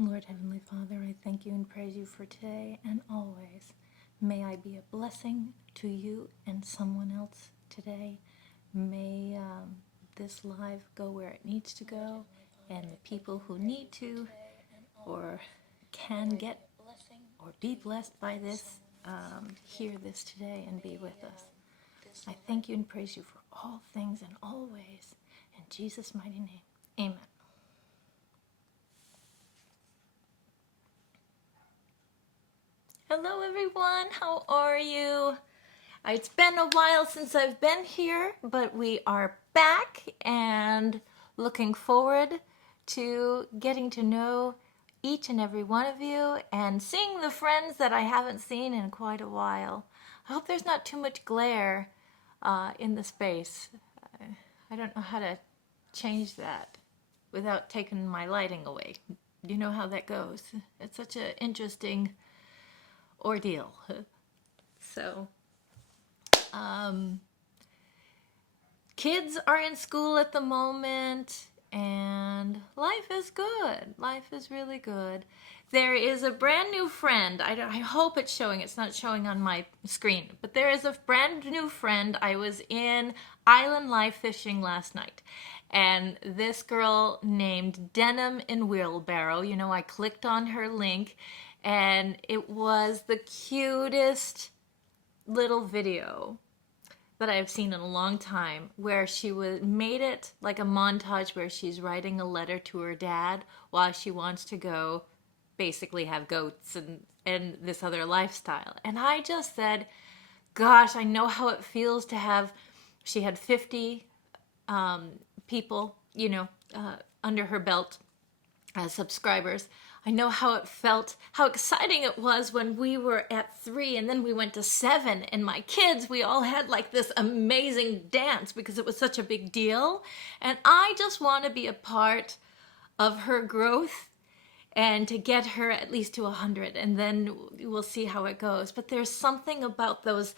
Lord Heavenly Father, I thank you and praise you for today and always. May I be a blessing to you and someone else today. May this live go where it needs to go, and the people who need to or can get or be blessed by this hear this today and be with us. I thank you and praise you for all things and always. In Jesus' mighty name, amen. Hello everyone, how are you? It's been a while since I've been here, but we are back and looking forward to getting to know each and every one of you and seeing the friends that I haven't seen in quite a while. I hope there's not too much glare in the space. I don't know how to change that without taking my lighting away. You know how that goes. It's such an interesting ordeal. So, kids are in school at the moment, and life is good. Life is really good. There is a brand new friend. I hope it's showing. It's not showing on my screen, but there is a brand new friend. I was in Island Life fishing last night, and this girl named Denim in Wheelbarrow, you know, I clicked on her link, and it was the cutest little video that I've seen in a long time, where she made it like a montage where she's writing a letter to her dad while she wants to go basically have goats and this other lifestyle. And I just said, gosh, I know how it feels to have, she had 50 people, you know, under her belt as subscribers. I know how it felt, how exciting it was when we were at 3 and then we went to 7, and my kids, we all had like this amazing dance because it was such a big deal. And I just want to be a part of her growth and to get her at least to 100, and then we'll see how it goes. But there's something about those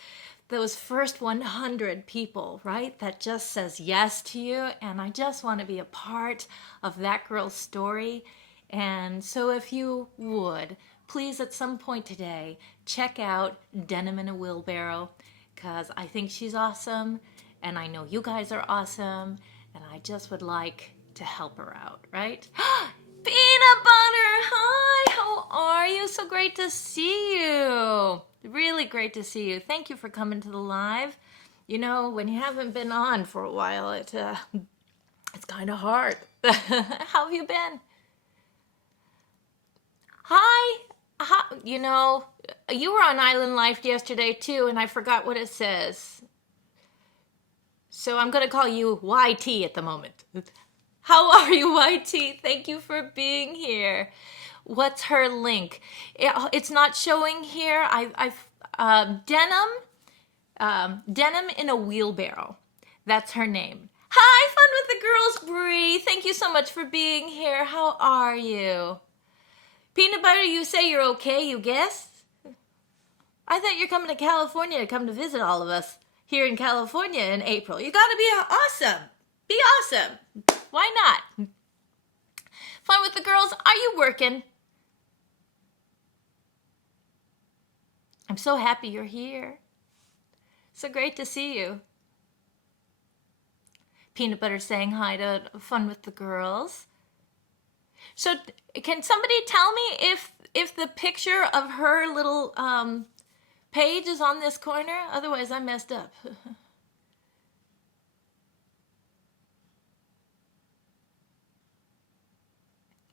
first 100 people, right, that just says yes to you, and I just want to be a part of that girl's story. And so if you would, please at some point today, check out Denim in a Wheelbarrow, because I think she's awesome, and I know you guys are awesome, and I just would like to help her out, right? Peanut Butter, hi, how are you? So great to see you. Really great to see you. Thank you for coming to the live. You know, when you haven't been on for a while, it's kind of hard. How have you been? Hi. You know, you were on Island Life yesterday too, and I forgot what it says. So I'm going to call you YT at the moment. How are you, YT? Thank you for being here. What's her link? It's not showing here. Denim in a Wheelbarrow. That's her name. Hi, Fun with the Girls, Bree. Thank you so much for being here. How are you? Peanut Butter, you say you're okay, you guess? I thought you're coming to California to come to visit all of us here in California in April. You gotta be awesome. Be awesome. Why not? Fun with the Girls, are you working? I'm so happy you're here. So great to see you. Peanut Butter saying hi to Fun with the Girls. So can somebody tell me if the picture of her little page is on this corner? Otherwise, I messed up.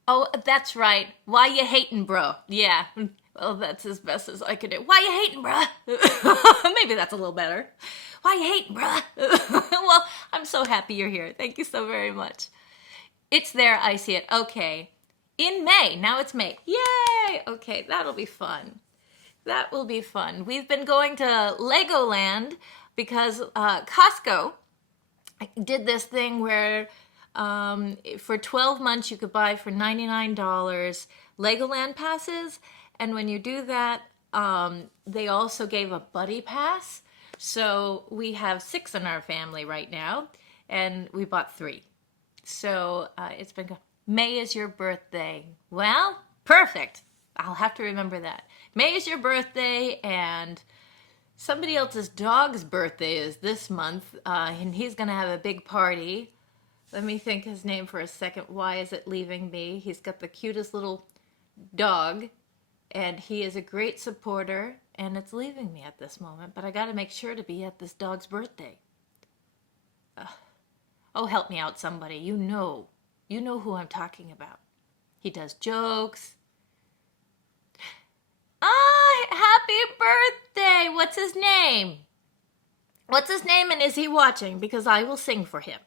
Oh, that's right. Why you hating, bro? Yeah. Well, that's as best as I could do. Why you hating, bruh? Maybe that's a little better. Why you hating, bruh? Well, I'm so happy you're here. Thank you so very much. It's there. I see it. Okay. In May. Now it's May. Yay! Okay, that'll be fun. That will be fun. We've been going to Legoland because Costco did this thing where for 12 months you could buy for $99 Legoland passes, and when you do that, they also gave a buddy pass. So we have 6 in our family right now, and we bought 3. So it's been good. May is your birthday. Well, Perfect. I'll have to remember that. May is your birthday, and somebody else's dog's birthday is this month, and he's going to have a big party. Let me think his name for a second. Why is it leaving me? He's got the cutest little dog, and he is a great supporter, and it's leaving me at this moment, but I got to make sure to be at this dog's birthday. Oh, help me out, somebody. You know who I'm talking about. He does jokes. Happy birthday! What's his name? What's his name, and is he watching? Because I will sing for him.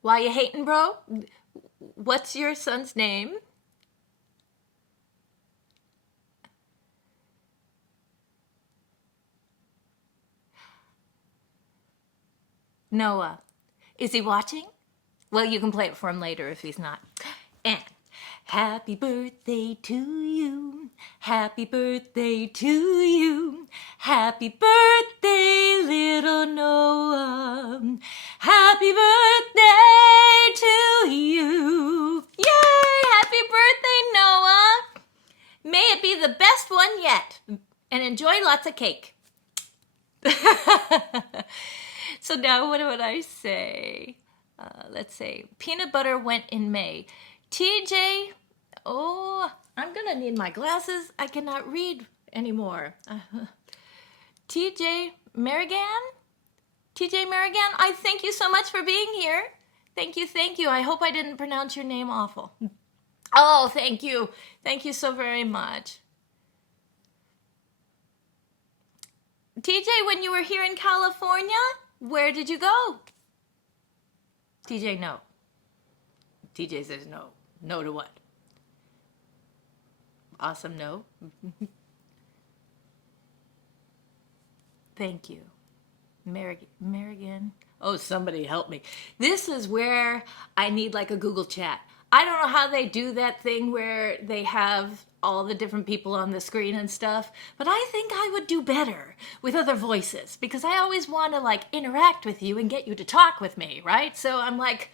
Why you hating, bro? What's your son's name? Noah. Is he watching? Well, you can play it for him later if he's not. And happy birthday to you. Happy birthday to you. Happy birthday, little Noah. Happy birthday to you. Yay! Happy birthday, Noah. May it be the best one yet. And enjoy lots of cake. So now what would I say? Let's say peanut butter went in May. TJ, oh, I'm going to need my glasses. I cannot read anymore. TJ Merrigan? TJ Merrigan, I thank you so much for being here. Thank you, thank you. I hope I didn't pronounce your name awful. Oh, thank you. Thank you so very much. TJ, when you were here in California, where did you go? TJ, no. TJ says no. No to what? Awesome, no. Thank you. Merrigan. Oh, somebody help me. This is where I need like a Google chat. I don't know how they do that thing where they have all the different people on the screen and stuff, but I think I would do better with other voices because I always want to like interact with you and get you to talk with me, right? So I'm like,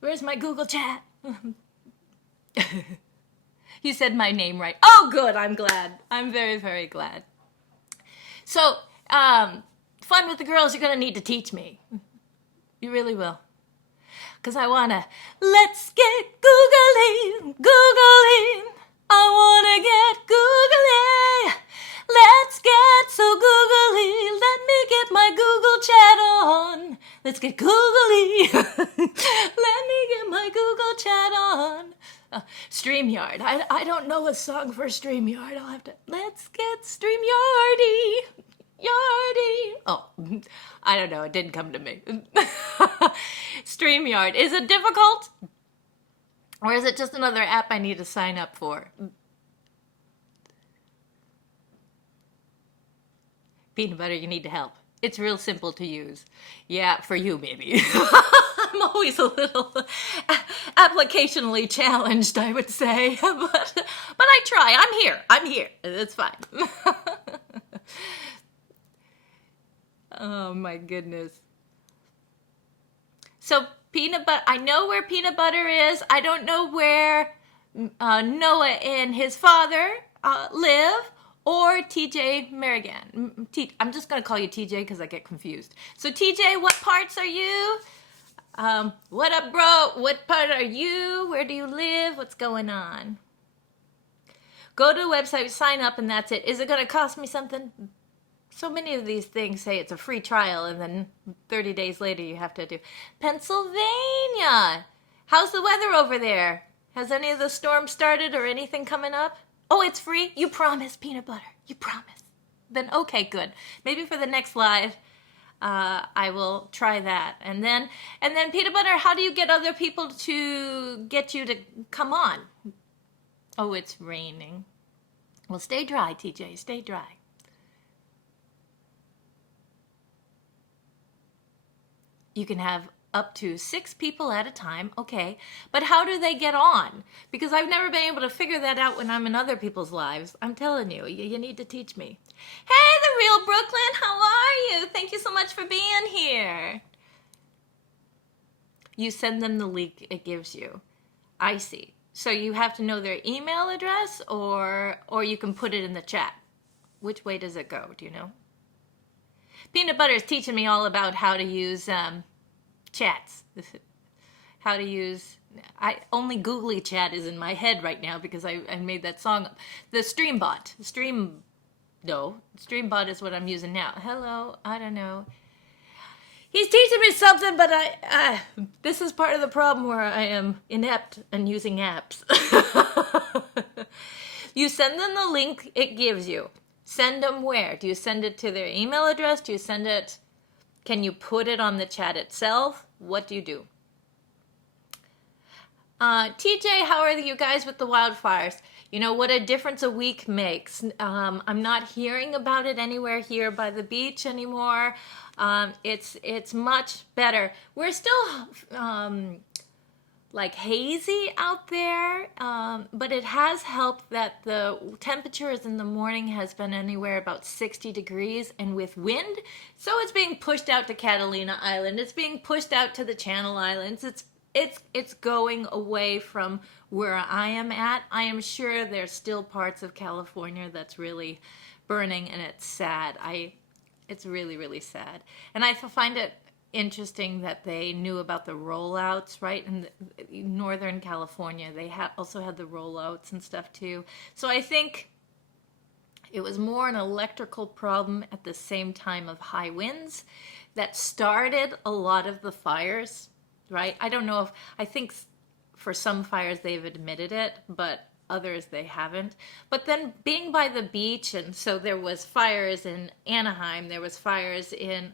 where's my Google chat? You said my name right. Oh, good. I'm glad. I'm very, very glad. So, fun with the girls, you're going to need to teach me. You really will. Because I want to, let's get googly, googly. I want to get googly. Let's get so googly. Let me get my Google chat on. Let's get googly. Let me get my Google chat on. StreamYard. I don't know a song for StreamYard. I'll have to, let's get StreamYardy. Yardy. Oh, I don't know. It didn't come to me. StreamYard. Is it difficult? Or is it just another app I need to sign up for? Peanut butter, you need to help. It's real simple to use. Yeah, for you maybe. I'm always a little applicationally challenged, I would say. But I try. I'm here. It's fine. Oh my goodness. So peanut butter, I know where peanut butter is. I don't know where Noah and his father live, or TJ Merrigan. I'm just going to call you TJ because I get confused. So TJ, what parts are you? What up, bro? What part are you? Where do you live? What's going on? Go to the website, sign up, and that's it. Is it going to cost me something? So many of these things say it's a free trial, and then 30 days later you have to do. Pennsylvania! How's the weather over there? Has any of the storms started or anything coming up? Oh, it's free? You promise, peanut butter. You promise. Then okay, good. Maybe for the next live, I will try that. And then peanut butter, how do you get other people to get you to come on? Oh, it's raining. Well, stay dry, TJ. Stay dry. You can have up to 6 people at a time, okay, but how do they get on? Because I've never been able to figure that out when I'm in other people's lives. I'm telling you, you need to teach me. Hey, the real Brooklyn, how are you? Thank you so much for being here. You send them the link it gives you. I see. So you have to know their email address, or you can put it in the chat. Which way does it go? Do you know? Peanut Butter is teaching me all about how to use chats. How to use... only Googly Chat is in my head right now because I made that song up. The Streambot. Streambot is what I'm using now. Hello, I don't know. He's teaching me something, but this is part of the problem where I am inept and using apps. You send them the link it gives you. Send them where? Do you send it to their email address? Do you send it... Can you put it on the chat itself? What do you do? TJ, how are you guys with the wildfires? You know what a difference a week makes. I'm not hearing about it anywhere here by the beach anymore. It's much better. We're still like hazy out there, but it has helped that the temperatures in the morning has been anywhere about 60 degrees, and with wind, so it's being pushed out to Catalina Island. It's being pushed out to the Channel Islands. It's going away from where I am at. I am sure there's still parts of California that's really burning, and it's sad. It's really, really sad. And I find it interesting that they knew about the rollouts, right? In Northern California, they also had the rollouts and stuff too. So I think it was more an electrical problem at the same time of high winds that started a lot of the fires, right? I don't know I think for some fires they've admitted it, but others they haven't. But then being by the beach, and so there was fires in Anaheim, there was fires in,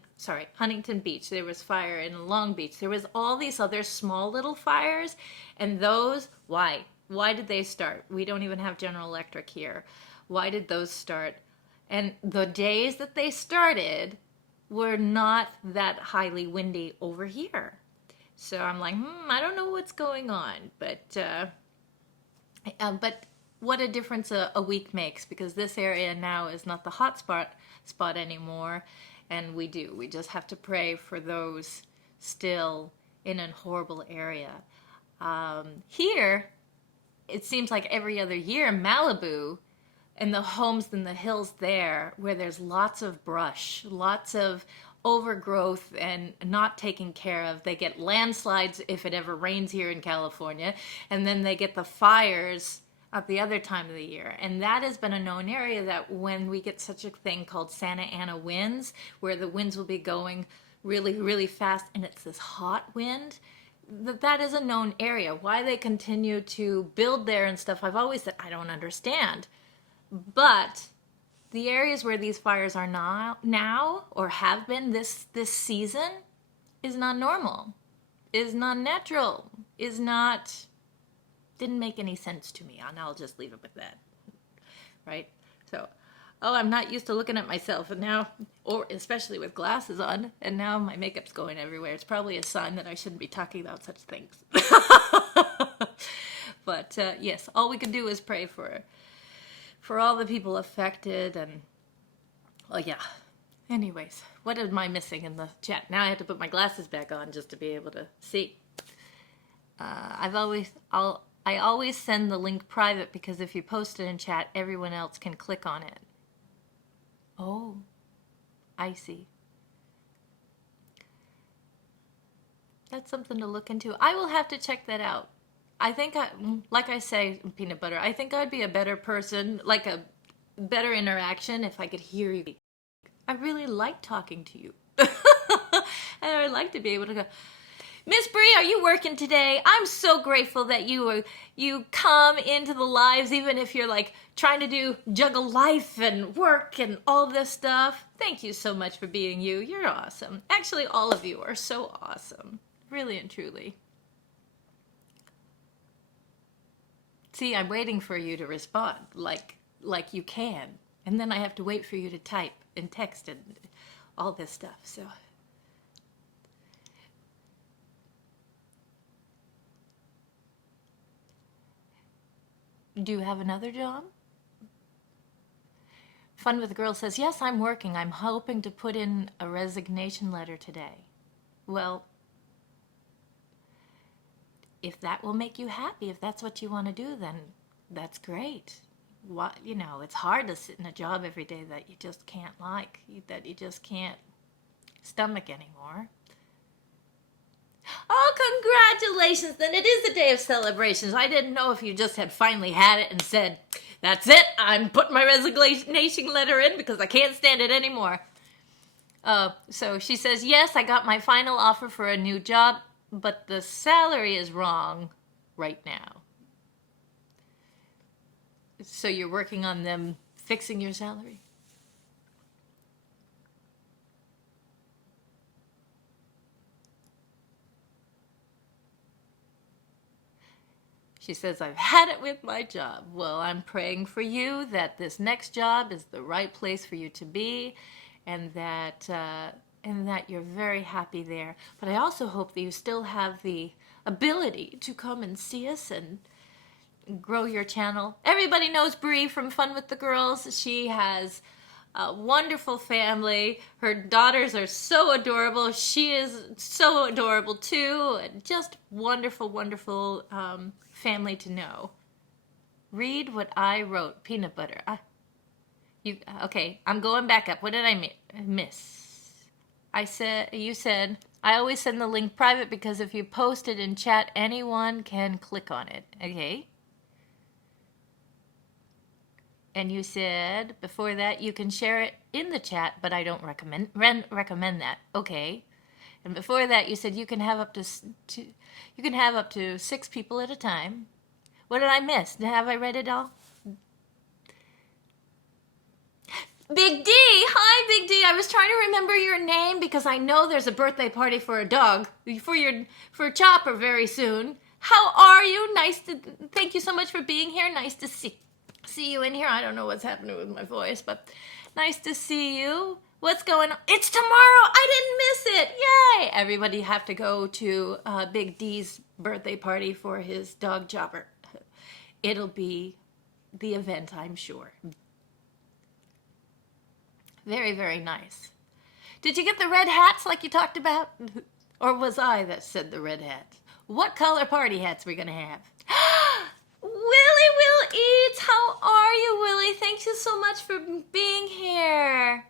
Huntington Beach, there was fire in Long Beach, there was all these other small little fires, and those, why? Why did they start? We don't even have General Electric here. Why did those start? And the days that they started were not that highly windy over here. So I'm like, I don't know what's going on, but what a difference a week makes, because this area now is not the hot spot anymore, and we just have to pray for those still in a horrible area. Here, it seems like every other year, Malibu and the homes in the hills there, where there's lots of brush, lots of overgrowth and not taken care of. They get landslides if it ever rains here in California, and then they get the fires at the other time of the year. And that has been a known area that when we get such a thing called Santa Ana winds, where the winds will be going really, really fast, and it's this hot wind, that is a known area. Why they continue to build there and stuff, I've always said, I don't understand. But the areas where these fires are now or have been this season is not normal, is not natural, didn't make any sense to me, and I'll just leave it with that, right? So, I'm not used to looking at myself, and now, or especially with glasses on, and now my makeup's going everywhere. It's probably a sign that I shouldn't be talking about such things. But yes, all we can do is pray for all the people affected, and yeah. Anyways, what am I missing in the chat? Now I have to put my glasses back on just to be able to see. I always send the link private, because if you post it in chat, everyone else can click on it. Oh, I see. That's something to look into. I will have to check that out. I think, like I say, Peanut Butter, I think I'd be a better person, like a better interaction if I could hear you. I really like talking to you. And I'd like to be able to go, Miss Bree, are you working today? I'm so grateful that you come into the lives, even if you're like trying to juggle life and work and all this stuff. Thank you so much for being you. You're awesome. Actually, all of you are so awesome. Really and truly. See, I'm waiting for you to respond like you can. And then I have to wait for you to type and text and all this stuff. So Do you have another job? Fun with the Girl says, yes, I'm working. I'm hoping to put in a resignation letter today. Well, if that will make you happy, if that's what you want to do, then that's great. What, you know, it's hard to sit in a job every day that you just can't like, that you just can't stomach anymore. Oh, congratulations. Then it is a day of celebrations. I didn't know if you just had finally had it and said, that's it, I'm putting my resignation letter in because I can't stand it anymore. So she says, yes, I got my final offer for a new job, but the salary is wrong right now. So you're working on them fixing your salary? She says, I've had it with my job. Well, I'm praying for you that this next job is the right place for you to be, and that you're very happy there. But I also hope that you still have the ability to come and see us and grow your channel. Everybody knows Bree from Fun with the Girls. She has a wonderful family. Her daughters are so adorable. She is so adorable too. Just wonderful, wonderful family to know. Read what I wrote. Peanut butter. Okay, I'm going back up. What did I miss? You said, I always send the link private because if you post it in chat, anyone can click on it. Okay. And you said before that you can share it in the chat, but I don't recommend that. Okay. And before that you said you can have up to 6 people at a time. What did I miss? Have I read it all? Big D, hi Big D. I was trying to remember your name because I know there's a birthday party for a dog for Chopper very soon. How are you? Thank you so much for being here. Nice to see you in here. I don't know what's happening with my voice, but nice to see you. What's going on? It's tomorrow. I didn't miss it. Yay! Everybody have to go to Big D's birthday party for his dog Chopper. It'll be the event, I'm sure. Very, very nice. Did you get the red hats like you talked about? Or was I that said the red hats? What color party hats are we going to have? Willie Will Eats! How are you, Willie? Thank you so much for being here.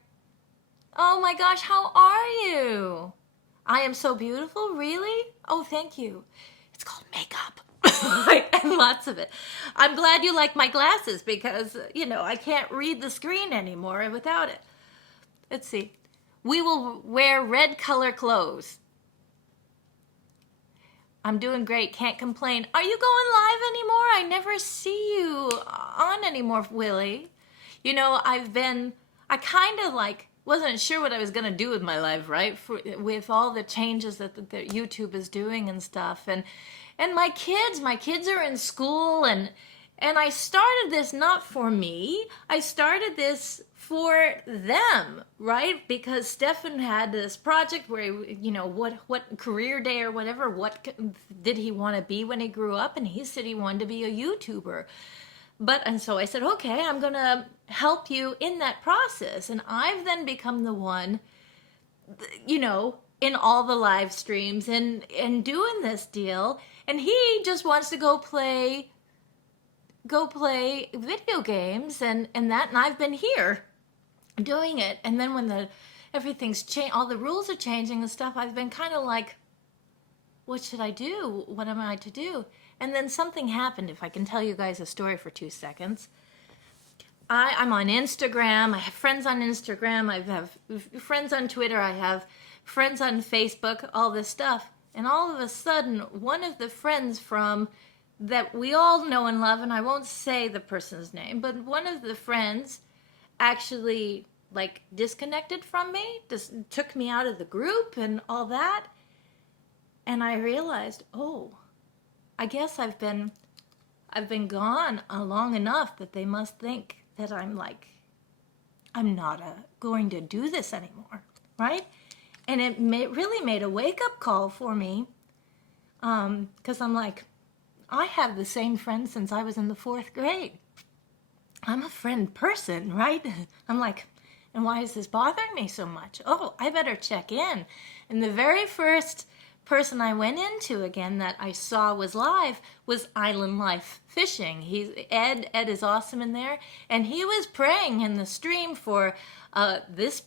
Oh my gosh, how are you? I am so beautiful, really? Oh, thank you. It's called makeup. And lots of it. I'm glad you like my glasses because, you know, I can't read the screen anymore without it. Let's see. We will wear red color clothes. I'm doing great. Can't complain. Are you going live anymore? I never see you on anymore, Willie. You know, I kind of like wasn't sure what I was going to do with my life, right? With all the changes that YouTube is doing and stuff. And my kids are in school and I started this not for me. I started this for them, right? Because Stefan had this project where, you know, what career day or whatever, what did he want to be when he grew up? And he said he wanted to be a YouTuber. And so I said, okay, I'm going to help you in that process. And I've then become the one, you know, in all the live streams and doing this deal. And he just wants to go play video games and I've been here doing it. And then when everything's changed, all the rules are changing and stuff, I've been kind of like, what should I do? What am I to do? And then something happened, if I can tell you guys a story for 2 seconds. I'm on Instagram. I have friends on Instagram. I have friends on Twitter. I have friends on Facebook, all this stuff. And all of a sudden, one of the friends that we all know and love, and I won't say the person's name, but one of the friends actually like disconnected from me, just took me out of the group and all that. And I realized, oh, I guess I've been gone long enough that they must think that I'm not going to do this anymore, right? And it really made a wake-up call for me, because I'm like, I have the same friend since I was in the 4th grade. I'm a friend person, right? I'm like, and why is this bothering me so much? Oh, I better check in. And the very first person I went into again that I saw was live was Island Life Fishing. Ed is awesome in there, and he was praying in the stream for this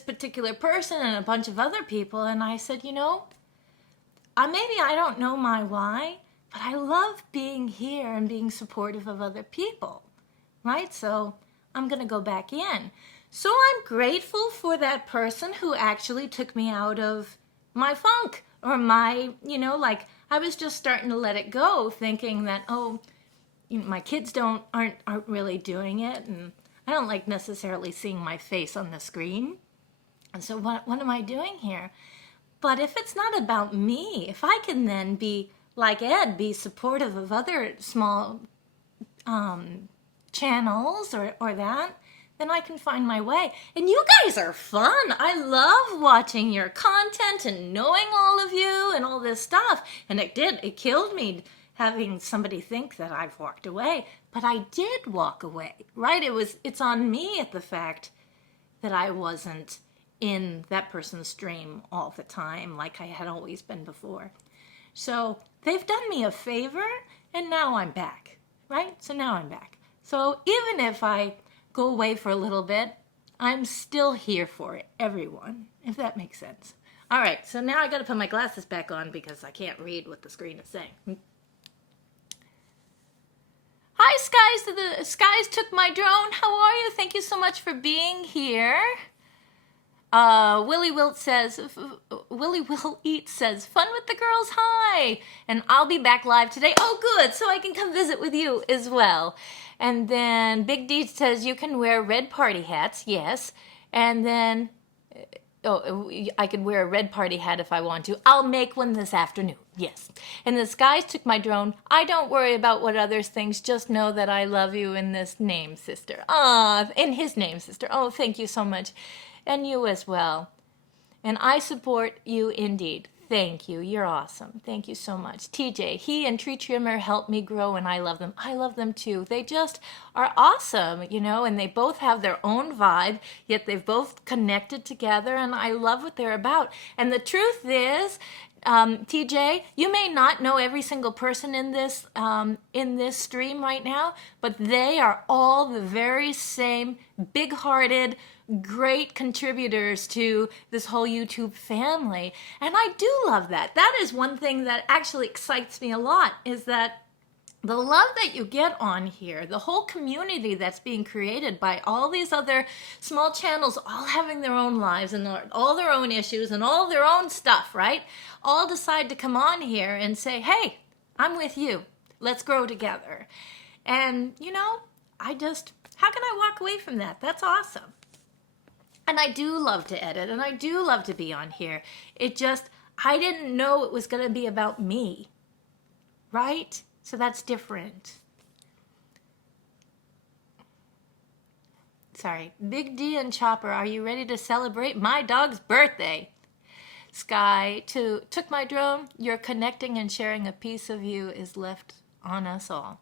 particular person and a bunch of other people. And I said, maybe I don't know my why, but I love being here and being supportive of other people, right? So I'm going to go back in. So I'm grateful for that person who actually took me out of my funk or my, I was just starting to let it go, thinking that, my kids aren't really doing it, and I don't like necessarily seeing my face on the screen. And so what am I doing here? But if it's not about me, if I can then be like Ed, be supportive of other small channels or that, then I can find my way. And you guys are fun. I love watching your content and knowing all of you and all this stuff. And it killed me having somebody think that I've walked away. But I did walk away, right? It's on me at the fact that I wasn't in that person's stream all the time like I had always been before. So they've done me a favor, and now I'm back, right? So now I'm back. So even if I go away for a little bit, I'm still here for everyone, if that makes sense. All right, so now I got to put my glasses back on because I can't read what the screen is saying. Hi, Skies. The Skies took my drone. How are you? Thank you so much for being here. Willie Will Eat says, fun with the girls, hi! And I'll be back live today. Oh, good, so I can come visit with you as well. And then Big D says, you can wear red party hats, yes. And then, I could wear a red party hat if I want to. I'll make one this afternoon, yes. And the Skies took my drone. I don't worry about what others think, just know that I love you in this name, sister. In his name, sister. Oh, thank you so much. And you as well. And I support you indeed. Thank you. You're awesome. Thank you so much. TJ, he and Tree Trimmer helped me grow, and I love them. I love them too. They just are awesome, and they both have their own vibe, yet they've both connected together, and I love what they're about. And the truth is, TJ, you may not know every single person in this stream right now, but they are all the very same big-hearted, great contributors to this whole YouTube family. And I do love that. That is one thing that actually excites me a lot, is that the love that you get on here, the whole community that's being created by all these other small channels, all having their own lives and all their own issues and all their own stuff, right? All decide to come on here and say, hey, I'm with you. Let's grow together. And, how can I walk away from that? That's awesome. And I do love to edit, and I do love to be on here. I didn't know it was going to be about me, right? So that's different. Sorry. Big D and Chopper, are you ready to celebrate my dog's birthday? Sky, took my drone. You're connecting and sharing a piece of you is left on us all.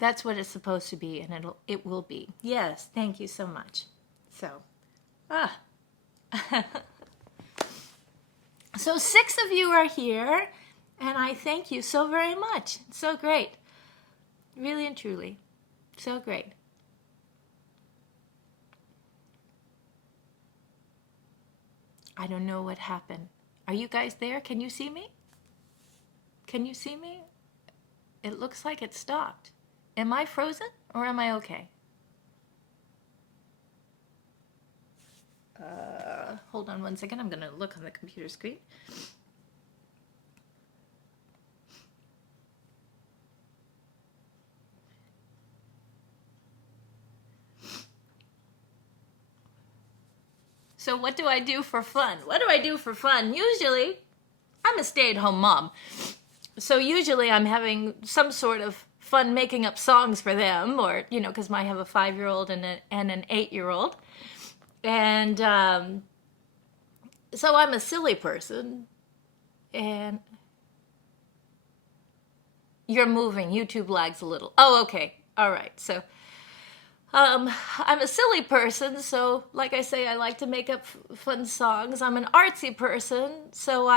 That's what it's supposed to be, and it will be. Yes, thank you so much. So, So 6 of you are here, and I thank you so very much. It's so great. Really and truly. So great. I don't know what happened. Are you guys there? Can you see me? Can you see me? It looks like it stopped. Am I frozen or am I okay? Hold on one second. I'm going to look on the computer screen. So what do I do for fun? What do I do for fun? Usually, I'm a stay-at-home mom. So usually I'm having some sort of fun making up songs for them, or, because I have a 5-year-old and an 8-year-old. And so I'm a silly person. And You're moving. YouTube lags a little. Oh, okay. All right. So, I'm a silly person, so like I say, I like to make up fun songs. I'm an artsy person, so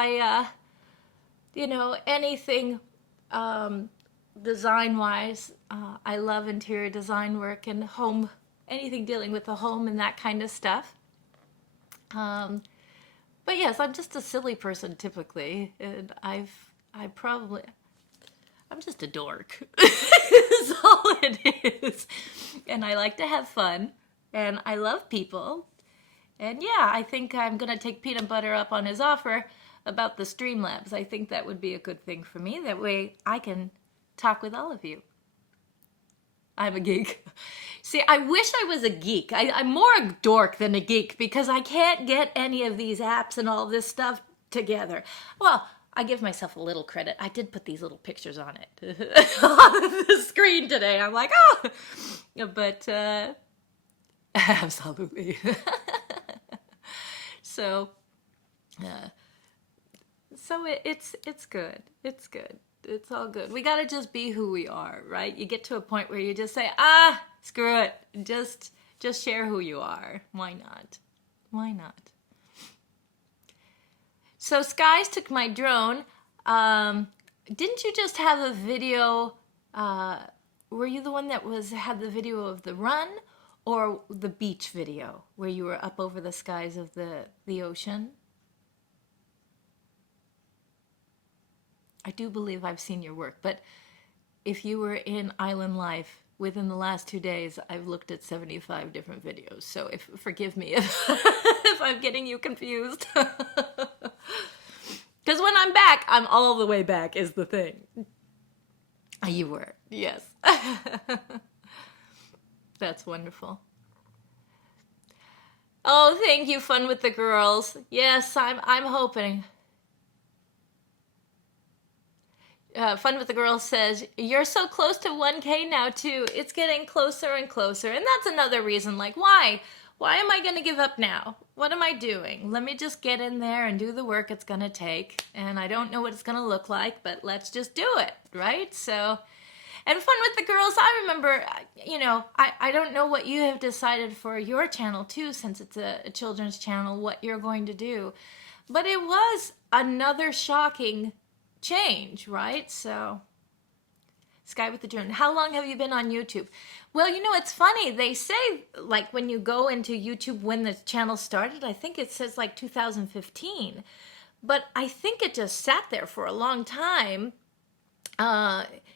anything design-wise, I love interior design work and home, anything dealing with the home and that kind of stuff. But yes, I'm just a silly person typically, and I'm just a dork. Is all it is. And I like to have fun, and I love people. And yeah, I think I'm going to take Peanut Butter up on his offer about the Streamlabs. I think that would be a good thing for me. That way I can talk with all of you. I'm a geek. See, I wish I was a geek. I'm more a dork than a geek because I can't get any of these apps and all this stuff together. Well, I give myself a little credit. I did put these little pictures on it on the screen today. I'm like, oh, but absolutely. So, it's good. It's good. It's all good. We gotta just be who we are, right? You get to a point where you just say, screw it. Just share who you are. Why not? Why not? So Skies took my drone. Didn't you just have a video? Were you the one that had the video of the run, or the beach video where you were up over the skies of the ocean? I do believe I've seen your work, but if you were in Island Life within the last 2 days, I've looked at 75 different videos. So forgive me if, if I'm getting you confused. Because when I'm back, I'm all the way back is the thing. You were, yes. That's wonderful. Oh, thank you, Fun with the Girls. Yes, I'm hoping. Fun with the Girls says, you're so close to 1K now, too. It's getting closer and closer. And that's another reason, like, why? Why am I going to give up now? What am I doing? Let me just get in there and do the work it's going to take. And I don't know what it's going to look like, but let's just do it, right? So, and Fun with the Girls, I remember, I don't know what you have decided for your channel, too, since it's a children's channel, what you're going to do. But it was another shocking change, right? So, Sky with the Drone. How long have you been on YouTube? Well, it's funny. They say, like, when you go into YouTube when the channel started, I think it says, like, 2015. But I think it just sat there for a long time.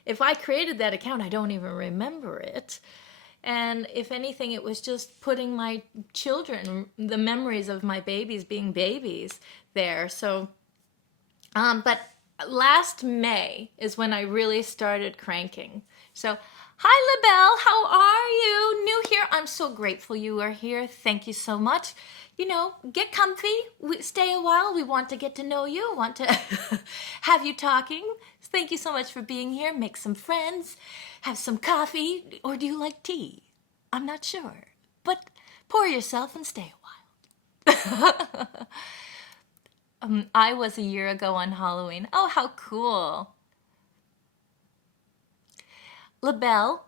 If I created that account, I don't even remember it. And if anything, it was just putting my children, the memories of my babies being babies there. So, but last May is when I really started cranking. So, hi, LaBelle, how are you? New here. I'm so grateful you are here. Thank you so much. Get comfy. Stay a while. We want to get to know you. Want to have you talking. Thank you so much for being here. Make some friends. Have some coffee. Or do you like tea? I'm not sure. But pour yourself and stay a while. I was a year ago on Halloween. Oh, how cool. LaBelle,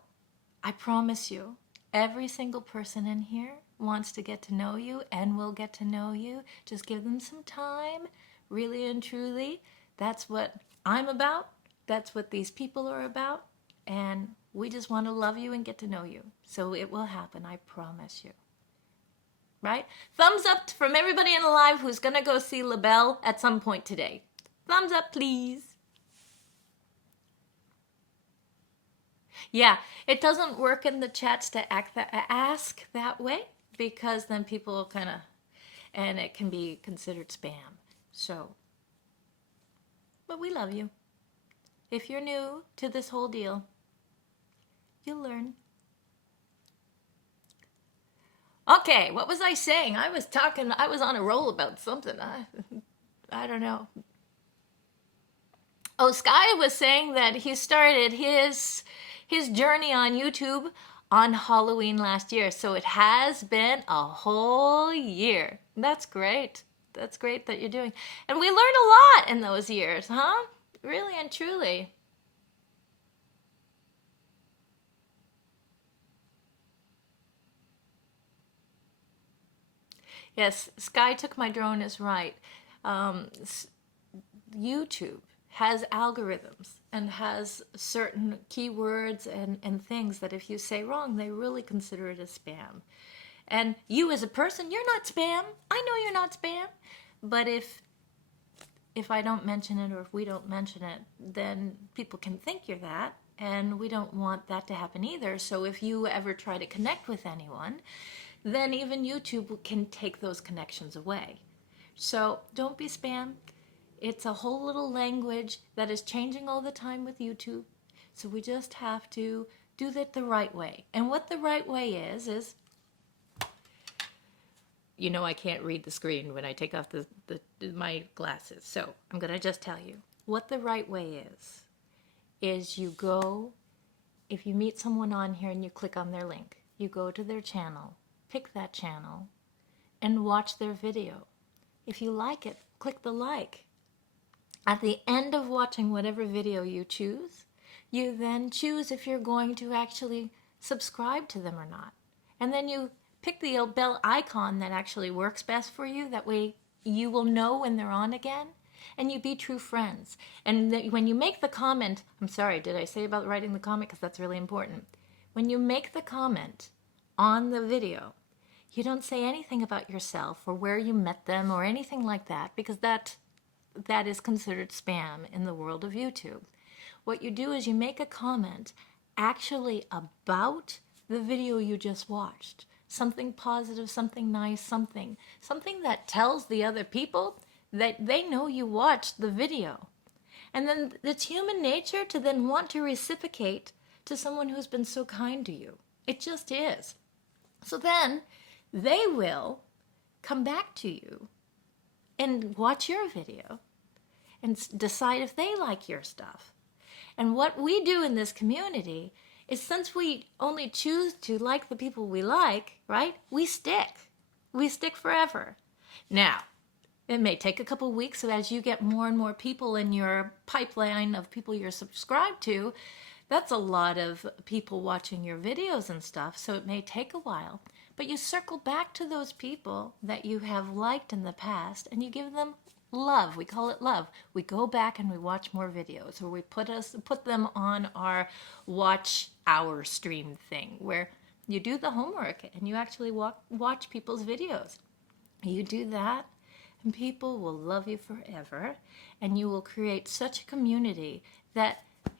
I promise you, every single person in here wants to get to know you and will get to know you. Just give them some time, really and truly. That's what I'm about. That's what these people are about. And we just want to love you and get to know you. So it will happen, I promise you. Right? Thumbs up from everybody in the live who's going to go see LaBelle at some point today. Thumbs up, please. Yeah, it doesn't work in the chats to ask that way because then people kind of, and it can be considered spam. So, but we love you. If you're new to this whole deal, you'll learn. Okay, what was I saying? I was on a roll about something. I don't know. Oh, Sky was saying that he started his journey on YouTube on Halloween last year. So it has been a whole year. That's great. That's great that you're doing. And we learned a lot in those years, huh? Really and truly. Yes, Sky took my drone is right. YouTube has algorithms and has certain keywords and things that if you say wrong, they really consider it as spam. And you as a person, you're not spam. I know you're not spam. But if I don't mention it or if we don't mention it, then people can think you're that. And we don't want that to happen either. So if you ever try to connect with anyone, then even YouTube can take those connections away. So don't be spam. It's a whole little language that is changing all the time with YouTube. So we just have to do that the right way. And what the right way is, you know I can't read the screen when I take off my glasses. So I'm going to just tell you what the right way is you go, if you meet someone on here and you click on their link, you go to their channel, pick that channel, and watch their video. If you like it, click the like. At the end of watching whatever video you choose, you then choose if you're going to actually subscribe to them or not. And then you pick the bell icon that actually works best for you. That way you will know when they're on again. And you be true friends. And when you make the comment, I'm sorry, did I say about writing the comment? Because that's really important. When you make the comment on the video, you don't say anything about yourself or where you met them or anything like that, because that is considered spam in the world of YouTube. What you do is you make a comment actually about the video you just watched. Something positive, something nice, something that tells the other people that they know you watched the video. And then it's human nature to then want to reciprocate to someone who's been so kind to you. It just is. So then they will come back to you and watch your video and decide if they like your stuff. And what we do in this community is, since we only choose to like the people we like, right? We stick. We stick forever. Now, it may take a couple weeks, so as you get more and more people in your pipeline of people you're subscribed to, that's a lot of people watching your videos and stuff, so it may take a while. But you circle back to those people that you have liked in the past, and you give them love. We call it love. We go back and we watch more videos, or we put them on our watch hour stream thing, where you do the homework and you actually watch people's videos. You do that, and people will love you forever, and you will create such a community that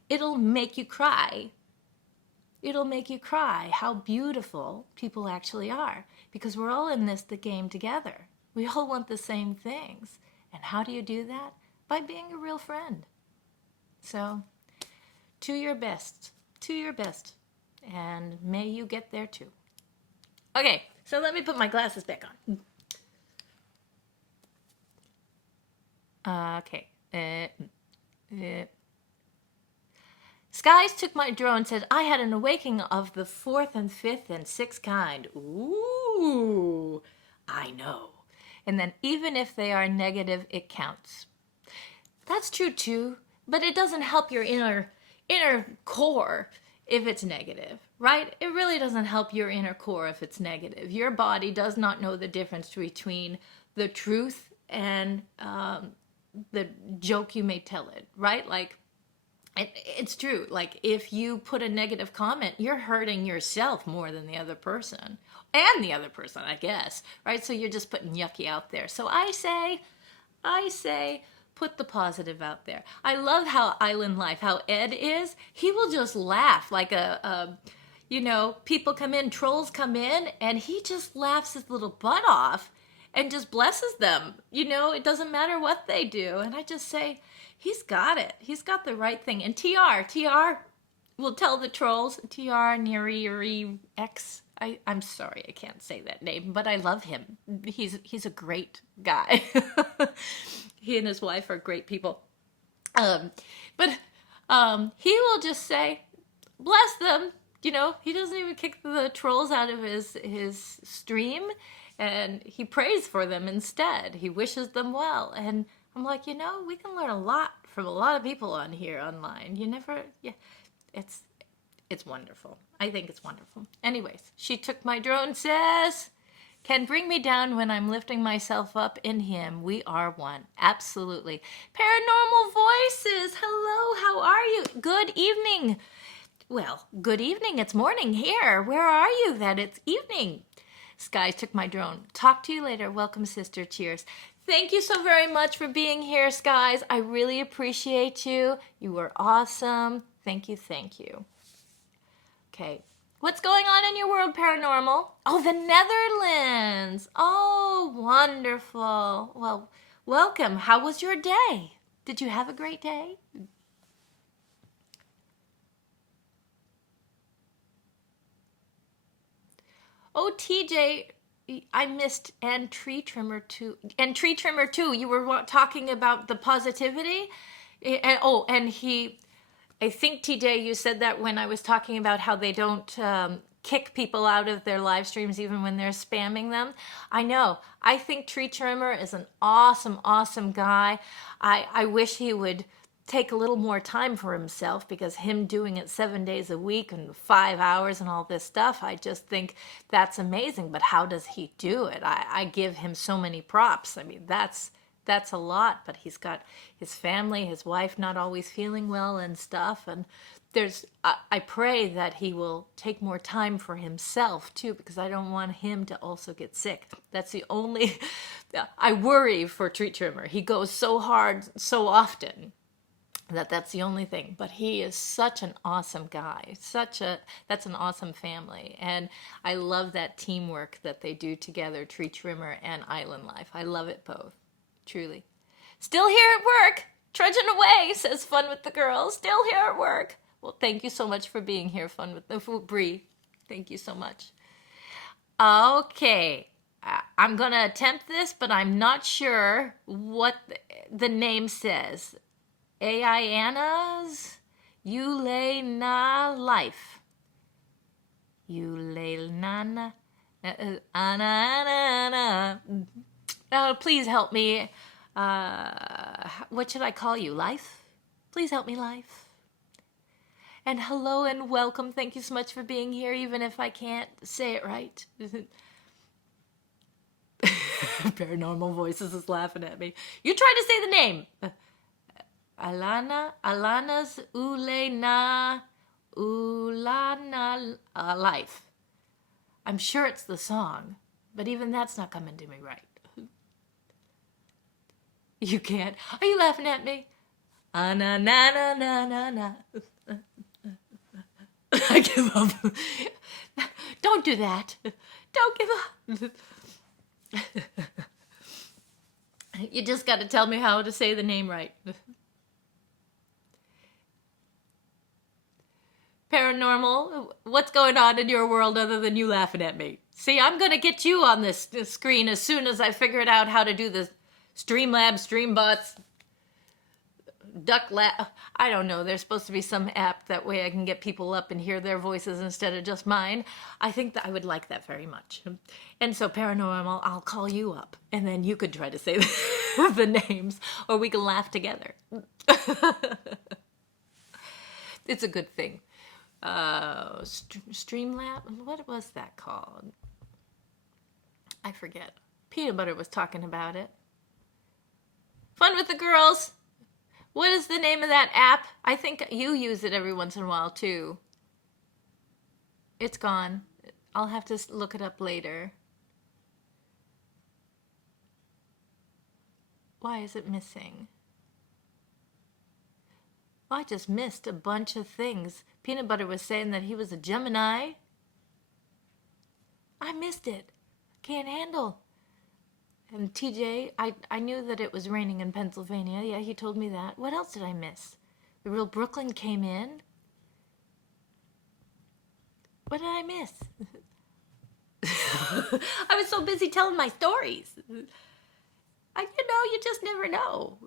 it'll make you cry. It'll make you cry how beautiful people actually are, because we're all in the game together. We all want the same things. And how do you do that? By being a real friend. So, to your best, and may you get there too. Okay, so let me put my glasses back on. Okay. Skies took my drone, said, I had an awakening of the fourth and fifth and sixth kind. Ooh, I know. And then even if they are negative, it counts. That's true too, but it doesn't help your inner core if it's negative, right? It really doesn't help your inner core if it's negative. Your body does not know the difference between the truth and the joke you may tell it, right? Like, it's true. Like, if you put a negative comment, you're hurting yourself more than the other person. And the other person, I guess, right? So you're just putting yucky out there. So I say, put the positive out there. I love how Island Life, how Ed is. He will just laugh like people come in, trolls come in, and he just laughs his little butt off and just blesses them. It doesn't matter what they do. And I just say, he's got it. He's got the right thing. And TR will tell the trolls, TR Neri X. I'm sorry, I can't say that name, but I love him. He's a great guy. He and his wife are great people. But he will just say, bless them. He doesn't even kick the trolls out of his stream, and he prays for them instead. He wishes them well. And I'm like, we can learn a lot from a lot of people on here online. It's wonderful. I think it's wonderful. Anyways, she took my drone, sis. can bring me down when I'm lifting myself up in him. We are one. Absolutely. Paranormal Voices. Hello, how are you? Good evening. Well, good evening. It's morning here. Where are you that it's evening? Skies took my drone. Talk to you later. Welcome, sister. Cheers. Thank you so very much for being here, Skies. I really appreciate you. You were awesome. Thank you, thank you. Okay. What's going on in your world, paranormal? Oh, the Netherlands. Oh, wonderful. Well, welcome. How was your day? Did you have a great day? Oh, TJ, I missed and tree trimmer too. And tree trimmer too. You were talking about the positivity. And he, I think TJ, you said that when I was talking about how they don't kick people out of their live streams even when they're spamming them. I know. I think Tree Trimmer is an awesome, awesome guy. I wish he would take a little more time for himself, because him doing it 7 days a week and 5 hours and all this stuff, I just think that's amazing. But how does he do it? I give him so many props. I mean, that's a lot, but he's got his family, his wife not always feeling well and stuff. And I pray that he will take more time for himself too, because I don't want him to also get sick. That's the only, I worry for Tree Trimmer. He goes so hard so often. That's the only thing. But he is such an awesome guy. That's an awesome family. And I love that teamwork that they do together, Tree Trimmer and Island Life. I love it both. Truly. Still here at work. Trudging away, says Fun with the Girls. Still here at work. Well, thank you so much for being here, Fun with the Bree. Thank you so much. Okay. I'm going to attempt this, but I'm not sure what the name says. Ayana's Yulena Life. Yulena Ana. Oh, please help me. What should I call you? Life? Please help me, Life. And hello and welcome. Thank you so much for being here, even if I can't say it right. Paranormal Voices is laughing at me. You try to say the name. Alana's Ulana Life. I'm sure it's the song, but even that's not coming to me right. You can't. Are you laughing at me? Na na na na na na. I give up. Don't do that. Don't give up. You just got to tell me how to say the name right. Paranormal, what's going on in your world other than you laughing at me? See, I'm going to get you on this screen as soon as I figured out how to do the Streamlabs, Streambots, DuckLab. I don't know. There's supposed to be some app that way I can get people up and hear their voices instead of just mine. I think that I would like that very much. And so, Paranormal, I'll call you up, and then you could try to say the names, or we can laugh together. It's a good thing. Streamlab, what was that called? I forget. Peanut Butter was talking about it. Fun with the Girls. What is the name of that app? I think you use it every once in a while too. It's gone. I'll have to look it up later. Why is it missing? Well, I just missed a bunch of things. Peanut Butter was saying that he was a Gemini. I missed it. Can't handle. And TJ, I knew that it was raining in Pennsylvania. Yeah, he told me that. What else did I miss? The real Brooklyn came in. What did I miss? I was so busy telling my stories. You just never know.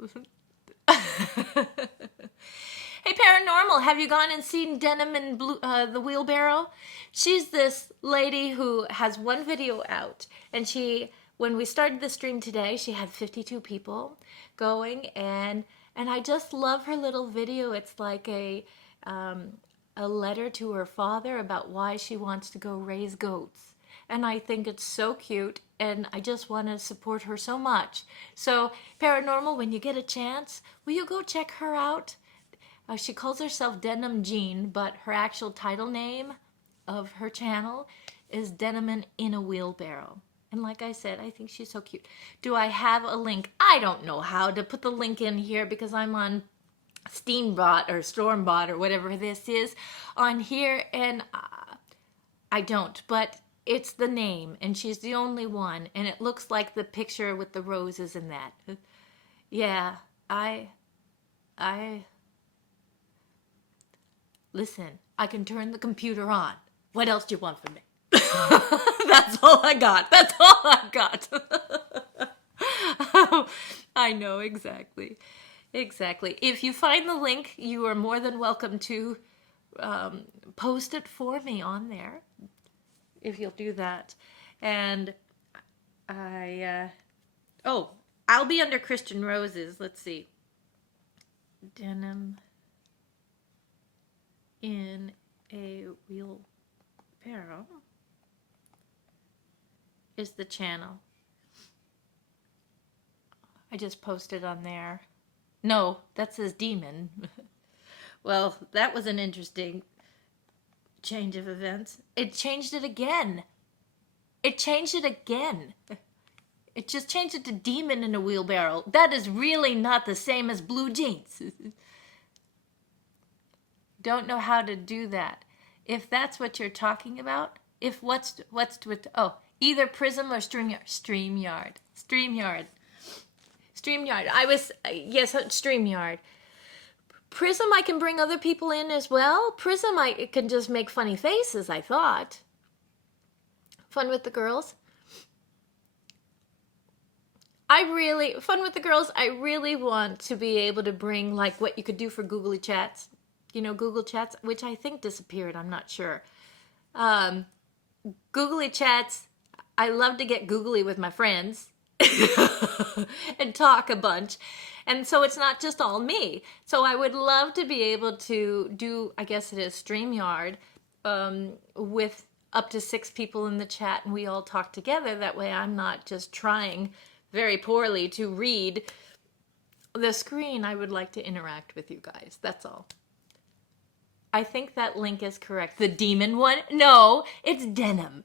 Hey, Paranormal, have you gone and seen Denim and Blue, the Wheelbarrow? She's this lady who has one video out, and when we started the stream today, she had 52 people going, and I just love her little video. It's like a letter to her father about why she wants to go raise goats. and I think it's so cute, and I just want to support her so much. So, Paranormal, when you get a chance, will you go check her out? She calls herself Denim Jean, but her actual title name of her channel is Denim in a Wheelbarrow. And like I said, I think she's so cute. Do I have a link? I don't know how to put the link in here because I'm on Steambot or Stormbot or whatever this is on here, and I don't, but it's the name, and she's the only one, and it looks like the picture with the roses and that. Yeah, I listen, I can turn the computer on. What else do you want from me? That's all I got. That's all I got. I know, exactly. Exactly. If you find the link, you are more than welcome to post it for me on there, if you'll do that. And I'll be under Christian Roses. Let's see. Denim in a Wheelbarrow is the channel. I just posted on there. No, that says Demon. Well, that was an interesting change of events. It changed it again. It changed it again. It just changed it to Demon in a Wheelbarrow. That is really not the same as blue jeans. Don't know how to do that. If that's what you're talking about, if what's with, either Prism or StreamYard. Yes, StreamYard. Prism, I can bring other people in as well. Prism, I can just make funny faces, I thought. Fun with the Girls. Fun with the Girls, I really want to be able to bring, like, what you could do for Googly Chats. You know, Google Chats, which I think disappeared, I'm not sure. Googly Chats, I love to get googly with my friends. And talk a bunch, and so it's not just all me. So I would love to be able to do, I guess it is StreamYard, with up to 6 people in the chat, and we all talk together. That way I'm not just trying very poorly to read the screen. I would like to interact with you guys, that's all. I think that link is correct. The Demon one? No, it's Denim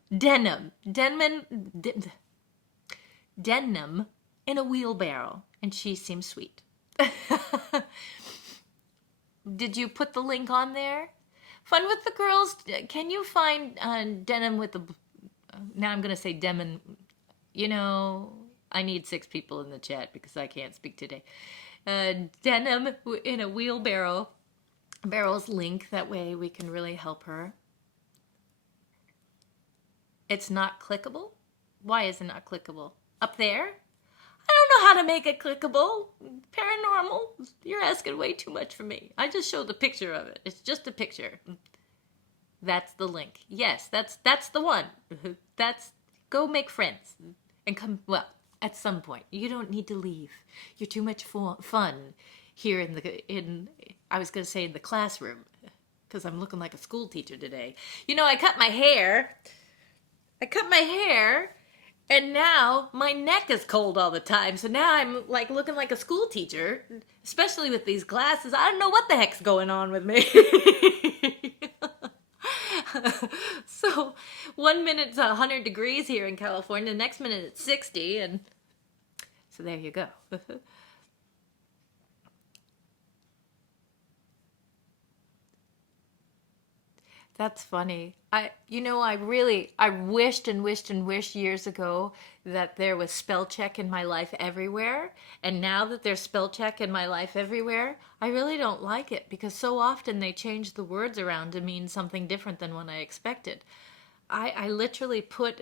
in a Wheelbarrow, and she seems sweet. Did you put the link on there? Fun with the Girls, can you find Denim with the... now I'm going to say Demon. You know, I need 6 people in the chat because I can't speak today. Denim in a Wheelbarrow. Barrel's link, that way we can really help her. It's not clickable? Why is it not clickable? Up there? I don't know how to make it clickable. Paranormal, you're asking way too much for me. I just showed the picture of it. It's just a picture. That's the link. Yes, that's the one. Go make friends and come. Well, at some point, you don't need to leave. You're too much fun here in I was going to say in the classroom, because I'm looking like a school teacher today. You know, I cut my hair, and now my neck is cold all the time. So now I'm like looking like a school teacher, especially with these glasses. I don't know what the heck's going on with me. So 1 minute it's 100 degrees here in California, the next minute it's 60, and so there you go. That's funny. I wished and wished years ago that there was spell check in my life everywhere. And now that there's spell check in my life everywhere, I really don't like it because so often they change the words around to mean something different than what I expected. I literally put,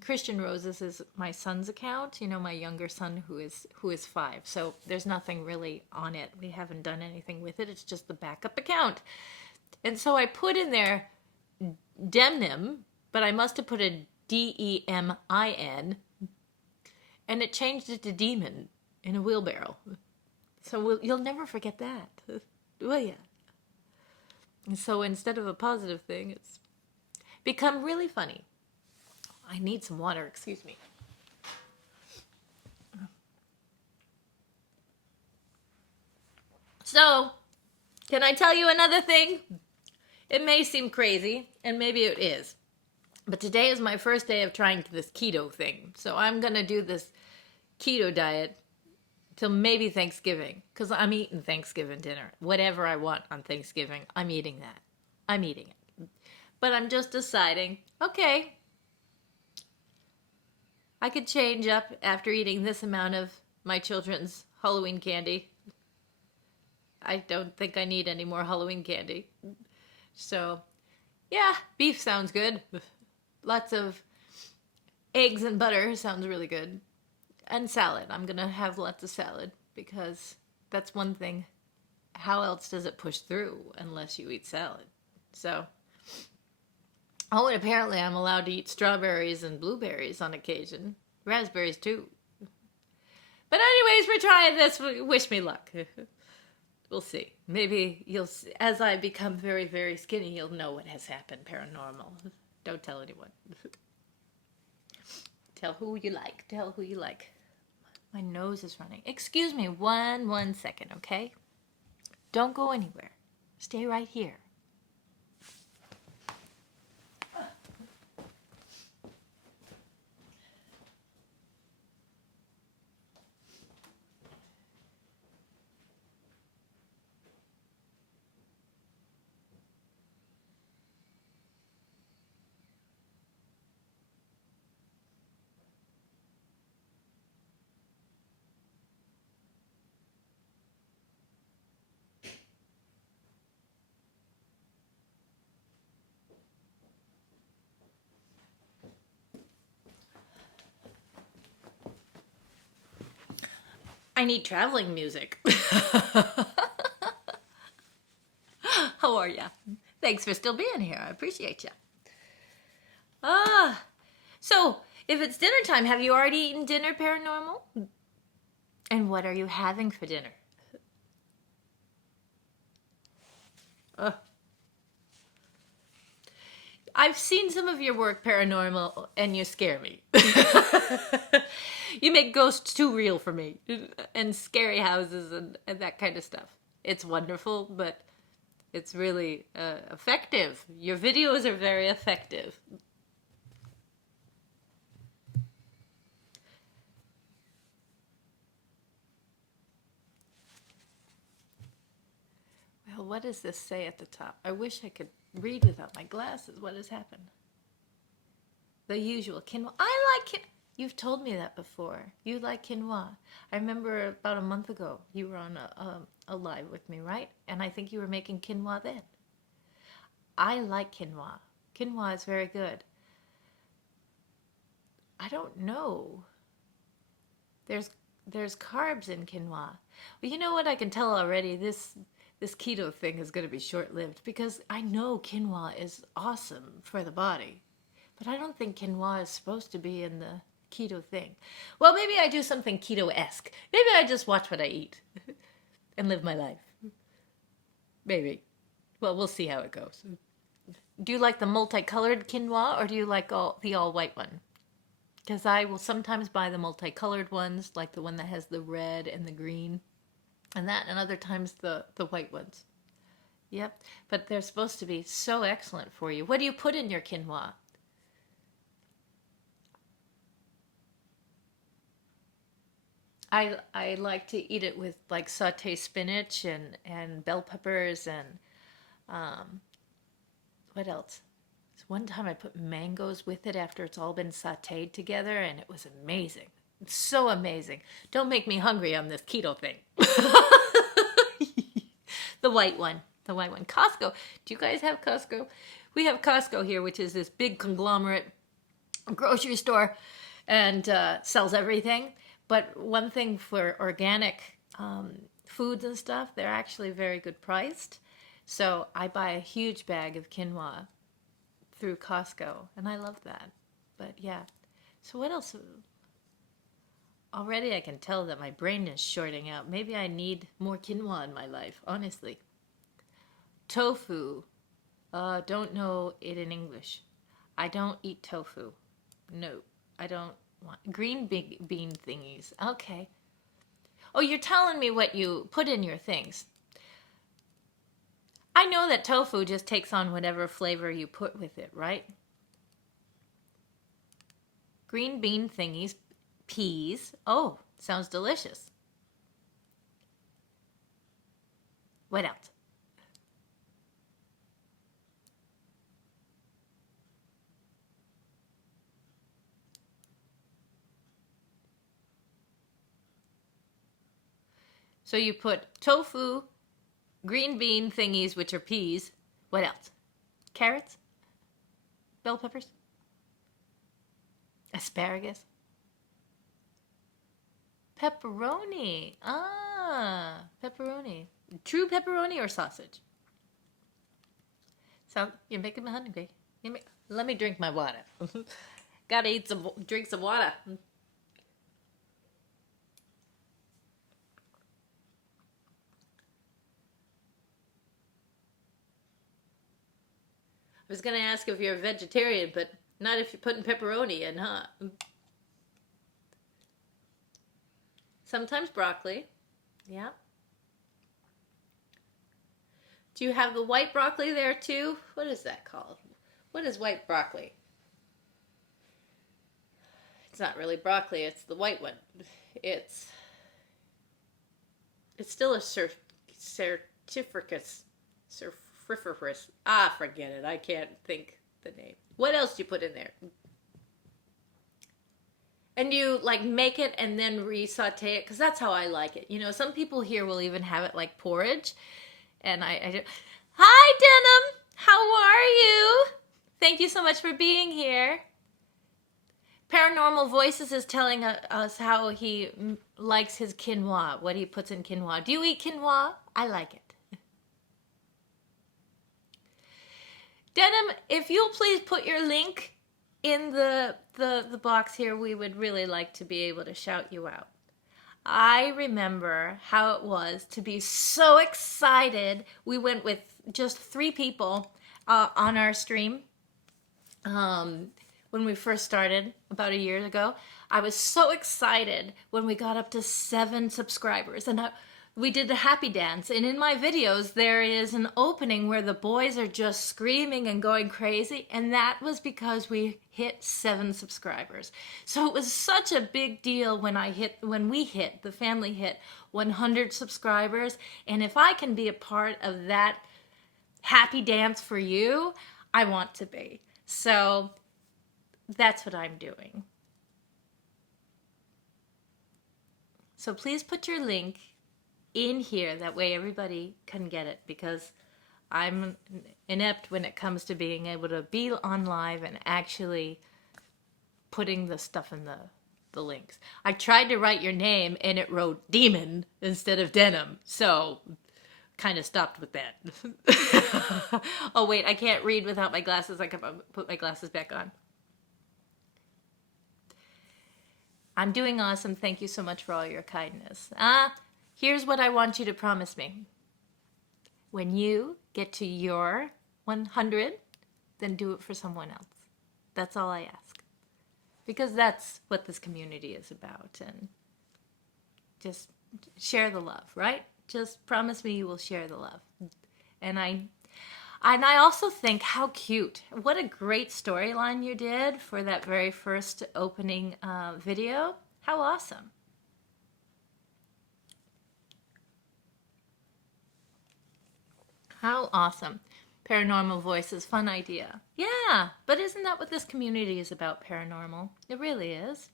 Christian Roses is my son's account, you know, my younger son who is 5. So there's nothing really on it. We haven't done anything with it. It's just the backup account. And so I put in there Demnim, but I must have put a Demin, and it changed it to Demon in a Wheelbarrow. So you'll never forget that, will ya? And so instead of a positive thing, it's become really funny. I need some water, excuse me. So, can I tell you another thing? It may seem crazy, and maybe it is. But today is my first day of trying this keto thing. So I'm going to do this keto diet till maybe Thanksgiving. Because I'm eating Thanksgiving dinner. Whatever I want on Thanksgiving, I'm eating that. I'm eating it. But I'm just deciding, okay, I could change up after eating this amount of my children's Halloween candy. I don't think I need any more Halloween candy. So, yeah, beef sounds good. Lots of eggs and butter sounds really good. And salad. I'm going to have lots of salad because that's one thing. How else does it push through unless you eat salad? So, oh, and apparently I'm allowed to eat strawberries and blueberries on occasion. Raspberries too. But anyways, we're trying this. Wish me luck. We'll see. Maybe you'll, as I become very, very skinny, you'll know what has happened paranormal. Don't tell anyone. Tell who you like. Tell who you like. My nose is running. Excuse me one second, okay? Don't go anywhere. Stay right here. I need traveling music. How are ya? Thanks for still being here. I appreciate ya. So if it's dinner time, have you already eaten dinner, Paranormal? And what are you having for dinner? I've seen some of your work, Paranormal, and you scare me. You make ghosts too real for me, and scary houses and that kind of stuff. It's wonderful, but it's really effective. Your videos are very effective. Well, what does this say at the top? I wish I could read without my glasses. What has happened? The usual quinoa. I like it. You've told me that before. You like quinoa. I remember about a month ago you were on a live with me, right? And I think you were making quinoa then. I like quinoa. Quinoa is very good. I don't know. There's carbs in quinoa. Well, you know what? I can tell already. This keto thing is going to be short-lived because I know quinoa is awesome for the body. But I don't think quinoa is supposed to be in the keto thing. Well, maybe I do something keto-esque. Maybe I just watch what I eat and live my life. Maybe. Well, we'll see how it goes. Do you like the multicolored quinoa or do you like the all-white one? Because I will sometimes buy the multicolored ones, like the one that has the red and the green. And other times the white ones. Yep. But they're supposed to be so excellent for you. What do you put in your quinoa? I like to eat it with like sauté spinach and bell peppers and what else? One time I put mangoes with it after it's all been sautéed together and it was amazing. It's so amazing. Don't make me hungry on this keto thing. The white one. The white one. Costco. Do you guys have Costco? We have Costco here, which is this big conglomerate grocery store and sells everything. But one thing for organic foods and stuff, they're actually very good priced. So I buy a huge bag of quinoa through Costco, and I love that. But yeah, so what else? Already I can tell that my brain is shorting out. Maybe I need more quinoa in my life, honestly. Tofu. Don't know it in English. I don't eat tofu. No, I don't want green big bean thingies. Okay. Oh, you're telling me what you put in your things. I know that tofu just takes on whatever flavor you put with it, right? Green bean thingies, peas. Oh, sounds delicious. What else? So you put tofu, green bean thingies, which are peas. What else? Carrots? Bell peppers? Asparagus? Pepperoni. Ah, pepperoni. True pepperoni or sausage? So you're making me hungry. Let me drink my water. Gotta drink some water. I was gonna ask if you're a vegetarian, but not if you're putting pepperoni in, huh? Sometimes broccoli. Yeah. Do you have the white broccoli there too? What is that called? What is white broccoli? It's not really broccoli, it's the white one. It's still a certificus. Surfiferous. Ah, forget it. I can't think the name. What else do you put in there? And you like make it and then re-saute it, because that's how I like it. You know, some people here will even have it like porridge. And I do. Hi, Denim. How are you? Thank you so much for being here. Paranormal Voices is telling us how he likes his quinoa, what he puts in quinoa. Do you eat quinoa? I like it. Denim, if you'll please put your link in the box here, we would really like to be able to shout you out. I remember how it was to be so excited. We went with just 3 people on our stream when we first started about a year ago. I was so excited when we got up to 7 subscribers, and we did a happy dance. And in my videos, there is an opening where the boys are just screaming and going crazy, and that was because we hit 7 subscribers. So it was such a big deal when the family hit 100 subscribers. And if I can be a part of that happy dance for you, I want to be. So that's what I'm doing. So please put your link in here, that way everybody can get it, because I'm inept when it comes to being able to be on live and actually putting the stuff in the links. I tried to write your name and it wrote Demon instead of Denim, so kind of stopped with that. Oh wait, I can't read without my glasses. I can put my glasses back on. I'm doing awesome. Thank you so much for all your kindness. Here's what I want you to promise me. When you get to your 100, then do it for someone else. That's all I ask. Because that's what this community is about. And just share the love, right? Just promise me you will share the love. And I also think how cute. What a great storyline you did for that very first opening video. How awesome. How awesome. Paranormal Voices, fun idea. Yeah, but isn't that what this community is about, paranormal? It really is.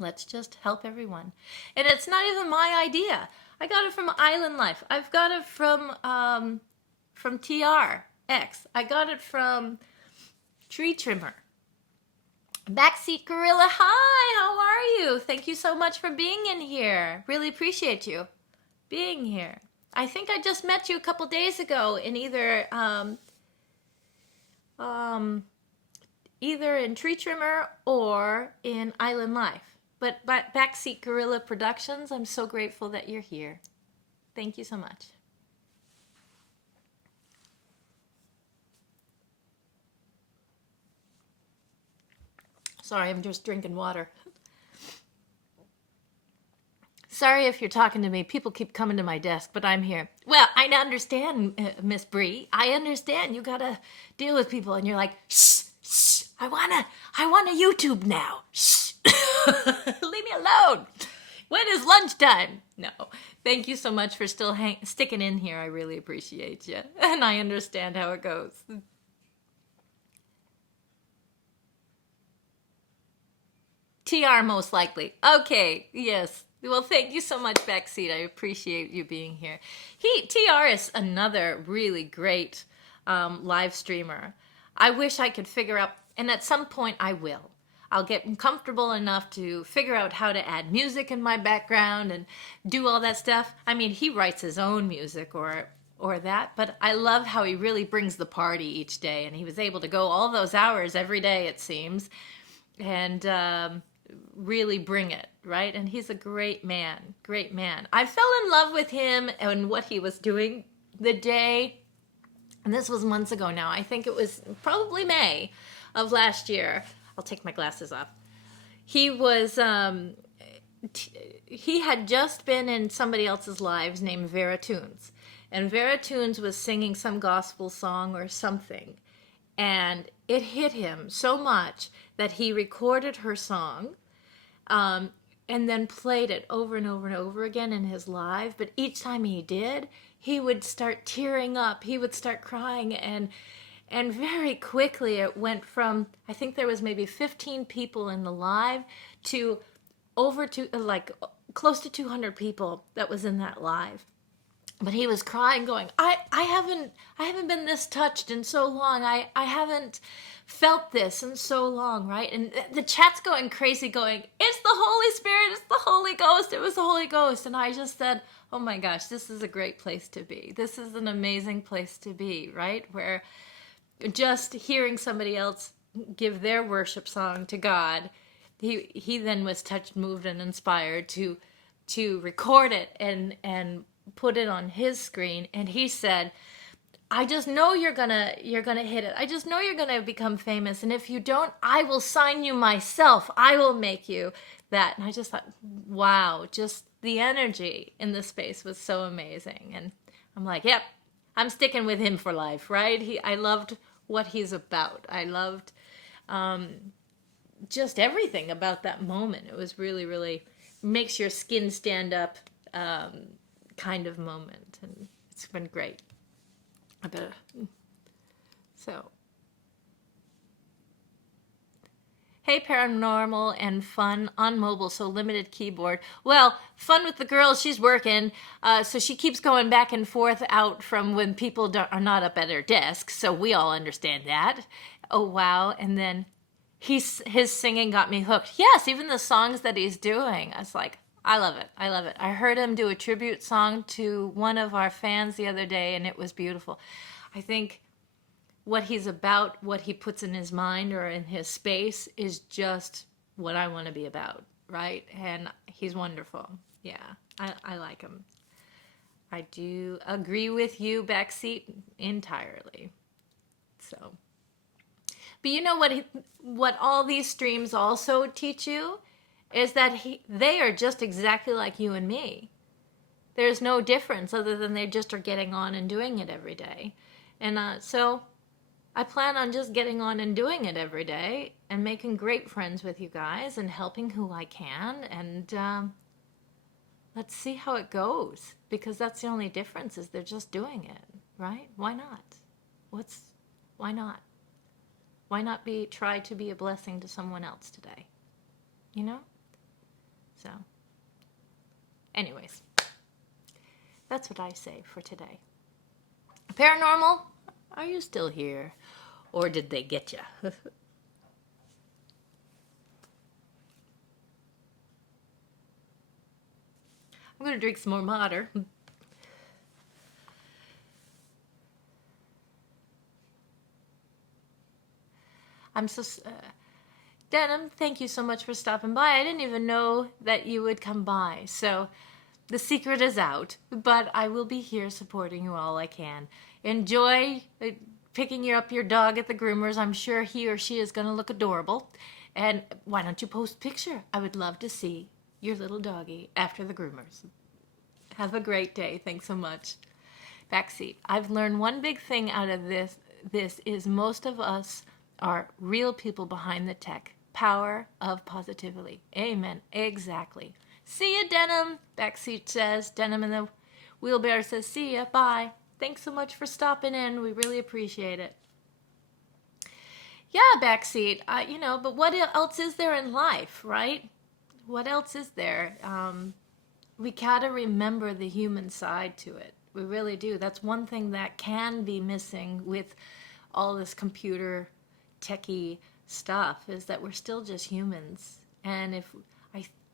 Let's just help everyone. And it's not even my idea. I got it from Island Life. I've got it from TRX. I got it from Tree Trimmer. Backseat Gorilla, hi, how are you? Thank you so much for being in here. Really appreciate you being here. I think I just met you a couple days ago in either in Tree Trimmer or in Island Life. But Backseat Gorilla Productions, I'm so grateful that you're here. Thank you so much. Sorry, I'm just drinking water. Sorry if you're talking to me. People keep coming to my desk, but I'm here. Well, I understand, Miss Bree. I understand. You gotta deal with people, and you're like, shh, shh. I wanna YouTube now. Shh. Leave me alone. When is lunchtime? No. Thank you so much for still sticking in here. I really appreciate you, and I understand how it goes. TR most likely. Okay, yes. Well, thank you so much, Backseat. I appreciate you being here. TR is another really great live streamer. I wish I could figure out, and at some point I will. I'll get comfortable enough to figure out how to add music in my background and do all that stuff. I mean, he writes his own music or that, but I love how he really brings the party each day, and he was able to go all those hours every day, it seems, and really bring it, right? And he's a great man, great man. I fell in love with him and what he was doing the day, and this was months ago now. I think it was probably May of last year. I'll take my glasses off. He was, he had just been in somebody else's lives named Vera Tunes. And Vera Tunes was singing some gospel song or something. And it hit him so much that he recorded her song and then played it over and over and over again in his live. But each time he did, he would start tearing up. He would start crying, and very quickly it went from, I think there was maybe 15 people in the live to over to like close to 200 people that was in that live. But he was crying, going, I haven't been this touched in so long. I haven't felt this in so long, right? And the chat's going crazy, going, it's the Holy Spirit, it's the Holy Ghost, it was the Holy Ghost. And I just said, oh my gosh, this is a great place to be. This is an amazing place to be, right? Where just hearing somebody else give their worship song to God, he then was touched, moved, and inspired to record it and put it on his screen. And he said, I just know you're gonna hit it. I just know you're gonna become famous. And if you don't, I will sign you myself. I will make you that. And I just thought, wow, just the energy in the space was so amazing. And I'm like, yep, I'm sticking with him for life, right? I loved what he's about. I loved just everything about that moment. It was really, really makes your skin stand up kind of moment, and it's been great. So, hey, paranormal and fun on mobile, so limited keyboard. Well, fun with the girl, she's working, so she keeps going back and forth out from when people are not up at her desk, so we all understand that. Oh, wow. And then his singing got me hooked. Yes, even the songs that he's doing, I was like, I love it. I love it. I heard him do a tribute song to one of our fans the other day, and it was beautiful. I think what he's about, what he puts in his mind or in his space is just what I want to be about, right? And he's wonderful. Yeah, I like him. I do agree with you, Backseat, entirely. So, but you know what all these streams also teach you? Is that they are just exactly like you and me. There's no difference other than they just are getting on and doing it every day. And so I plan on just getting on and doing it every day and making great friends with you guys and helping who I can. And let's see how it goes, because that's the only difference, is they're just doing it, right? Why not? Why not? Why not try to be a blessing to someone else today? You know? So, anyways, that's what I say for today. Paranormal, are you still here? Or did they get you? I'm going to drink some more water. I'm so... Denim, thank you so much for stopping by. I didn't even know that you would come by. So the secret is out, but I will be here supporting you all I can. Enjoy picking up your dog at the groomers. I'm sure he or she is going to look adorable. And why don't you post a picture? I would love to see your little doggy after the groomers. Have a great day. Thanks so much. Backseat. I've learned one big thing out of this. This is most of us are real people behind the tech. Power of positivity. Amen. Exactly. See ya, Denim. Backseat says. Denim in the wheelbarrow says, see ya. Bye. Thanks so much for stopping in. We really appreciate it. Yeah, Backseat. But what else is there in life, right? What else is there? We gotta remember the human side to it. We really do. That's one thing that can be missing with all this computer techie stuff, is that we're still just humans. And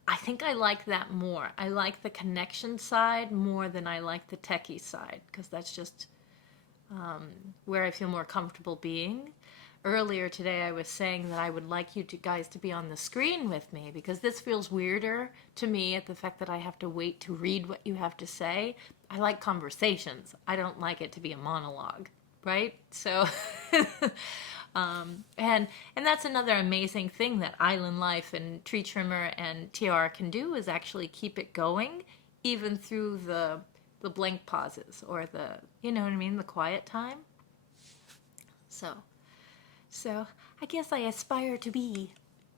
I think I like that more. I like the connection side more than I like the techie side, because that's just where I feel more comfortable being. Earlier today I was saying that I would like you guys to be on the screen with me, because this feels weirder to me at the fact that I have to wait to read what you have to say. I like conversations. I don't like it to be a monologue, right? So, and that's another amazing thing that Island Life and Tree Trimmer and TR can do, is actually keep it going even through the blank pauses, or the, you know what I mean, the quiet time. So I guess I aspire to be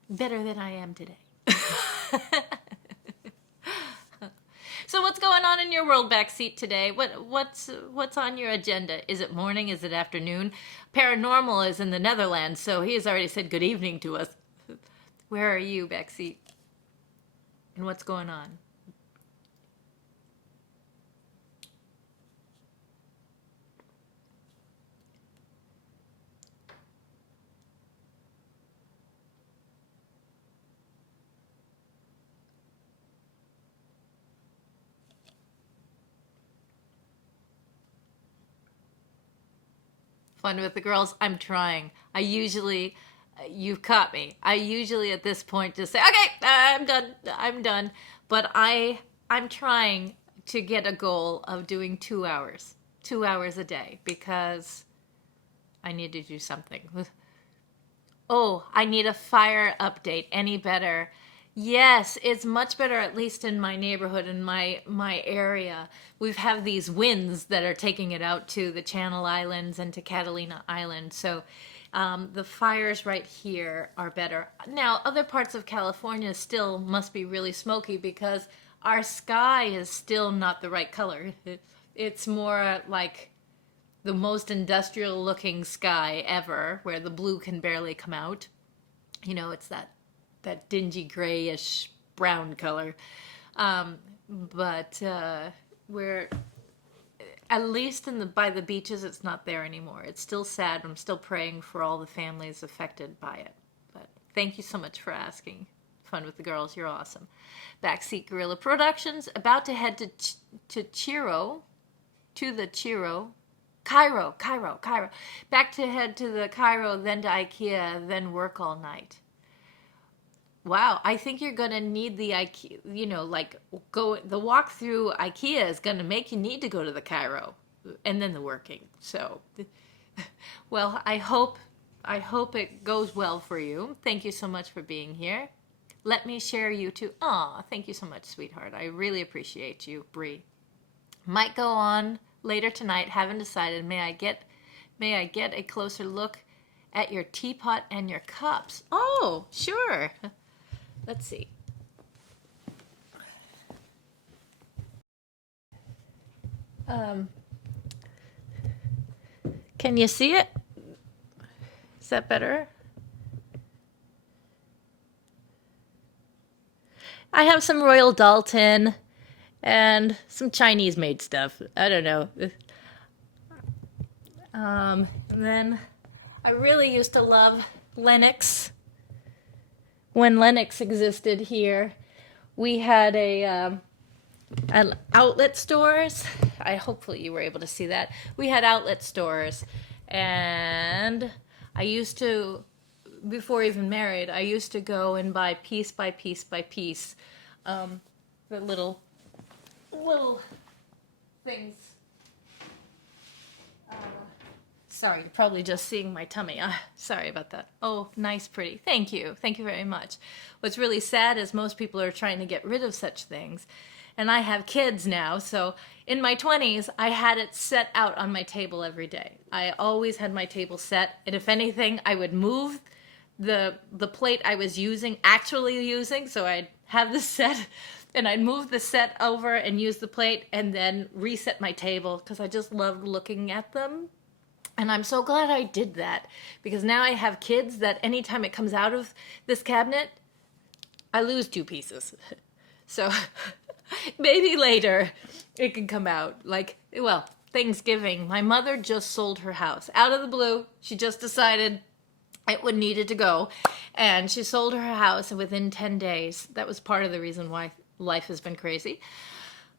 better than I am today. So what's going on in your world, Backseat, today? What's on your agenda? Is it morning? Is it afternoon? Paranormal is in the Netherlands, so he has already said good evening to us. Where are you, Backseat? And what's going on? Fun with the girls. I'm trying. You've caught me. I usually at this point just say, okay, I'm done. But I'm trying to get a goal of doing 2 hours a day, because I need to do something. Oh, I need a fire update. Any better? Yes, it's much better, at least in my neighborhood, in my area. We've have these winds that are taking it out to the Channel Islands and to Catalina Island. So the fires right here are better. Now, other parts of California still must be really smoky, because our sky is still not the right color. It's more like the most industrial looking sky ever, where the blue can barely come out. It's that dingy grayish brown color. But we're, at least by the beaches, it's not there anymore. It's still sad. I'm still praying for all the families affected by it. But thank you so much for asking. Fun with the girls. You're awesome. Backseat Gorilla Productions, about to head to Cairo. Back to head to the Cairo, then to IKEA, then work all night. Wow, I think you're gonna need the IKEA, the walk through IKEA is gonna make you need to go to the Cairo, and then the working. So, well, I hope it goes well for you. Thank you so much for being here. Let me share you too. Aw, thank you so much, sweetheart. I really appreciate you, Bree. Might go on later tonight. Haven't decided. May I get a closer look at your teapot and your cups? Oh, sure. Let's see. Can you see it? Is that better? I have some Royal Dalton and some Chinese made stuff. I don't know. And then I really used to love Lenox. When Lenox existed here, we had an outlet stores. Hopefully you were able to see that. We had outlet stores, and I used to, before even married, I used to go and buy piece by piece by piece, the little things. Sorry, you're probably just seeing my tummy. Sorry about that. Oh, nice, pretty. Thank you. Thank you very much. What's really sad is most people are trying to get rid of such things. And I have kids now, so in my 20s, I had it set out on my table every day. I always had my table set, and if anything, I would move the plate I was actually using, so I'd have the set, and I'd move the set over and use the plate, and then reset my table, because I just loved looking at them. And I'm so glad I did that, because now I have kids that anytime it comes out of this cabinet, I lose 2 pieces. So maybe later it can come out. Like, well, Thanksgiving, my mother just sold her house. Out of the blue, she just decided it needed to go. And she sold her house within 10 days. That was part of the reason why life has been crazy.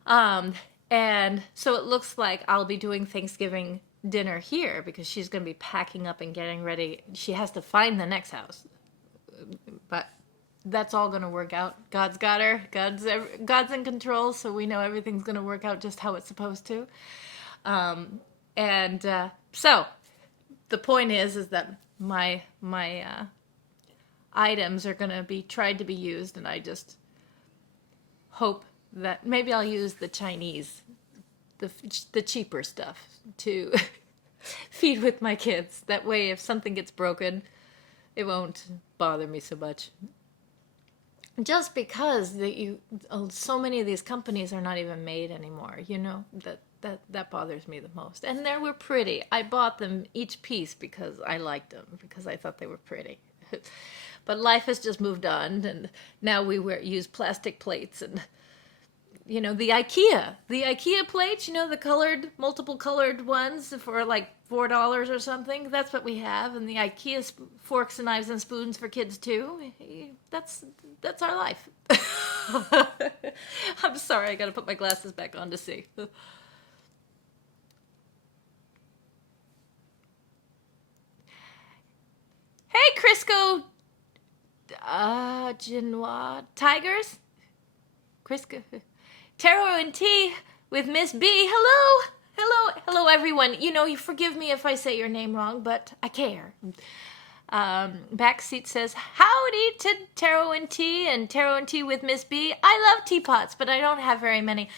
And so it looks like I'll be doing Thanksgiving dinner here because she's going to be packing up and getting ready. She has to find the next house. But that's all going to work out. God's got her. God's in control, so we know everything's going to work out just how it's supposed to. So the point is that my items are going to be tried to be used, and I just hope that maybe I'll use the Chinese, the cheaper stuff to feed with my kids. That way, if something gets broken, it won't bother me so much. Just because so many of these companies are not even made anymore, that bothers me the most. And they were pretty. I bought them each piece because I liked them, because I thought they were pretty. But life has just moved on, and now we use plastic plates and the IKEA plates, the multiple colored ones for like $4 or something. That's what we have. And the IKEA forks and knives and spoons for kids too. That's our life. I'm sorry, I gotta put my glasses back on to see. Hey, Crisco, Genoa Tigers? Crisco. Tarot and Tea with Miss B. Hello, everyone. You forgive me if I say your name wrong, but I care. Backseat says, howdy to Tarot and Tea with Miss B. I love teapots, but I don't have very many.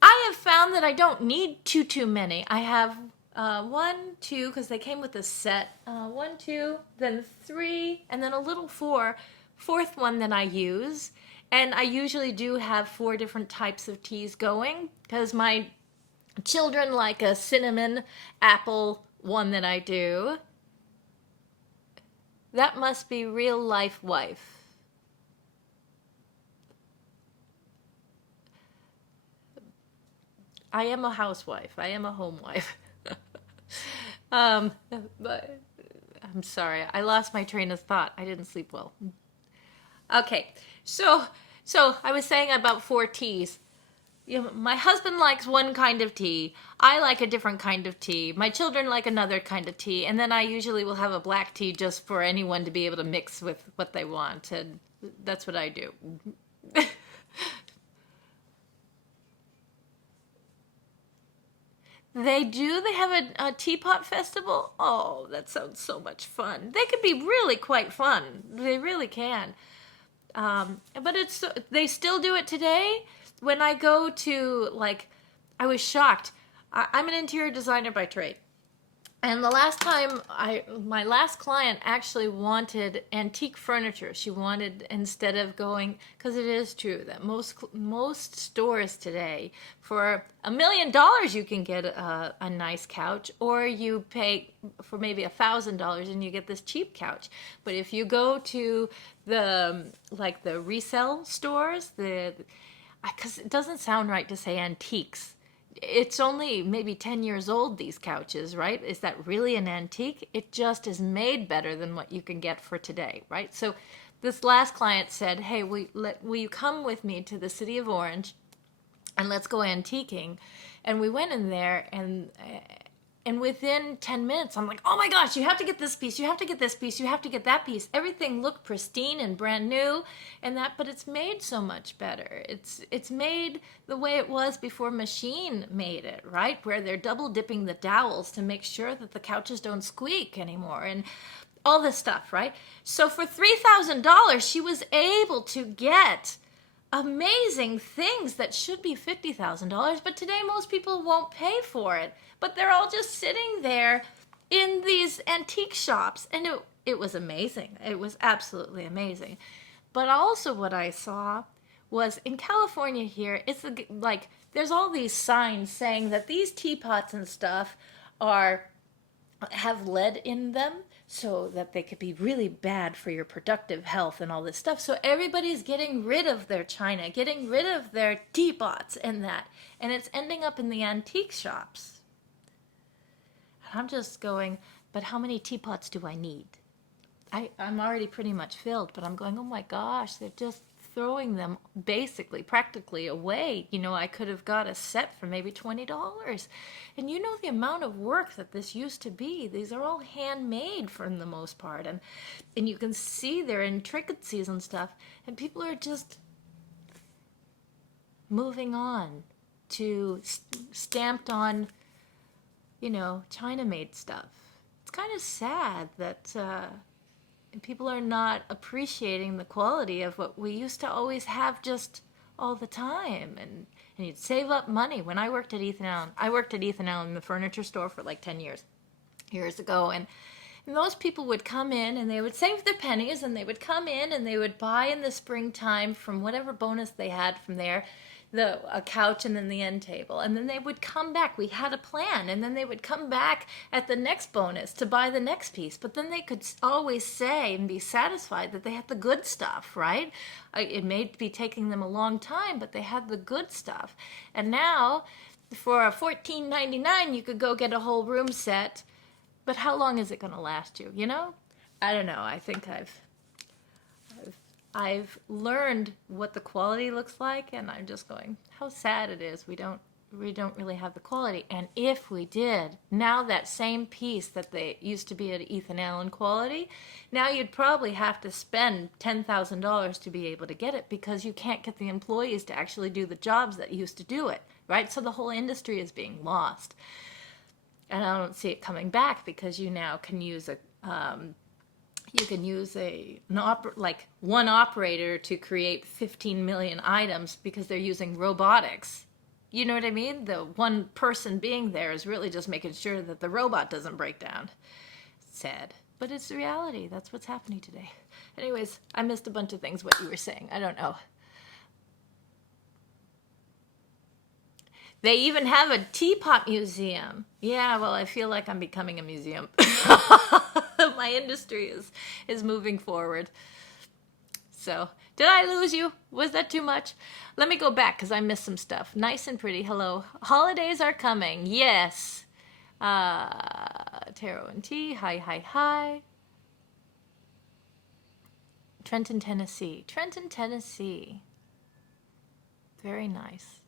I have found that I don't need too many. I have 1, 2, because they came with a set. 1, 2, then 3, and then a little 4. 4th one that I use. And I usually do have 4 different types of teas going, because my children like a cinnamon apple one that I do. That must be real life wife. I am a housewife. I am a home wife. But I'm sorry. I lost my train of thought. I didn't sleep well. Okay, so I was saying about 4 teas. My husband likes one kind of tea. I like a different kind of tea. My children like another kind of tea. And then I usually will have a black tea just for anyone to be able to mix with what they want. And that's what I do. They do? They have a teapot festival? Oh, that sounds so much fun. They can be really quite fun. They really can. But they still do it today. When I go to, I was shocked. I'm an interior designer by trade. And the last time, my last client actually wanted antique furniture. She wanted, instead of going, because it is true that most stores today, for $1 million you can get a nice couch, or you pay for maybe $1,000 and you get this cheap couch. But if you go to the resale stores, because it doesn't sound right to say antiques. It's only maybe 10 years old, these couches, right? Is that really an antique? It just is made better than what you can get for today, right? So this last client said, hey, will you come with me to the city of Orange and let's go antiquing? And we went in there, and And within 10 minutes, I'm like, oh my gosh, you have to get this piece, you have to get this piece, you have to get that piece. Everything looked pristine and brand new and that, but it's made so much better. It's made the way it was before machine made it, right? Where they're double dipping the dowels to make sure that the couches don't squeak anymore and all this stuff, right? So for $3,000, she was able to get amazing things that should be $50,000, but today most people won't pay for it. But they're all just sitting there in these antique shops, and it was amazing. It was absolutely amazing. But also what I saw was in California here, it's like there's all these signs saying that these teapots and stuff have lead in them so that they could be really bad for your productive health and all this stuff. So everybody's getting rid of their china, getting rid of their teapots and that. And it's ending up in the antique shops. I'm just going, but how many teapots do I need? I'm already pretty much filled, but I'm going, oh my gosh, they're just throwing them basically, practically away. You know, I could have got a set for maybe $20. And you know the amount of work that this used to be. These are all handmade for the most part. And you can see their intricacies and stuff. And people are just moving on to stamped on, you know, China-made stuff. It's kind of sad that people are not appreciating the quality of what we used to always have just all the time. And you'd save up money. When I worked at Ethan Allen in the furniture store for like 10 years ago. And those people would come in and they would save their pennies and they would come in and they would buy in the springtime from whatever bonus they had from there, a couch and then the end table. And then they would come back. We had a plan. And then they would come back at the next bonus to buy the next piece. But then they could always say and be satisfied that they had the good stuff, right? It may be taking them a long time, but they had the good stuff. And now, for a $14.99, you could go get a whole room set. But how long is it going to last you, you know? I don't know. I think I've learned what the quality looks like, and I'm just going, how sad it is we don't really have the quality. And if we did, now that same piece that they used to be at Ethan Allen quality, now you'd probably have to spend $10,000 to be able to get it because you can't get the employees to actually do the jobs that used to do it, right? So the whole industry is being lost. And I don't see it coming back because you now can use one operator to create 15 million items because they're using robotics. You know what I mean? The one person being there is really just making sure that the robot doesn't break down. Sad. But it's the reality. That's what's happening today. Anyways, I missed a bunch of things what you were saying. I don't know. They even have a teapot museum. Yeah, well, I feel like I'm becoming a museum. My industry is moving forward. So, did I lose you? Was that too much? Let me go back because I missed some stuff. Nice and pretty. Hello. Holidays are coming. Yes. Tarot and Tea. Hi, hi, hi. Trenton, Tennessee. Trenton, Tennessee. Very nice.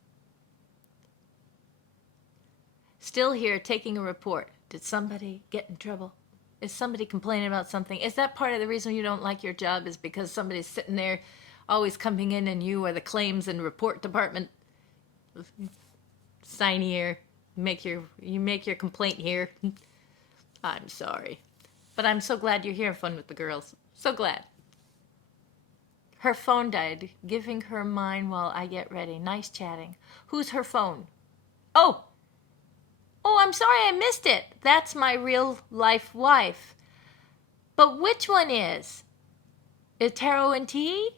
Still here taking a report. Did somebody get in trouble? Is somebody complaining about something? Is that part of the reason you don't like your job is because somebody's sitting there always coming in and you are the claims and report department? Sign here. You make your complaint here. I'm sorry. But I'm so glad you're here fun with the girls. So glad. Her phone died. Giving her mine while I get ready. Nice chatting. Who's her phone? Oh, I'm sorry I missed it. That's my real life wife. But which one is? Is Tarot and Tea?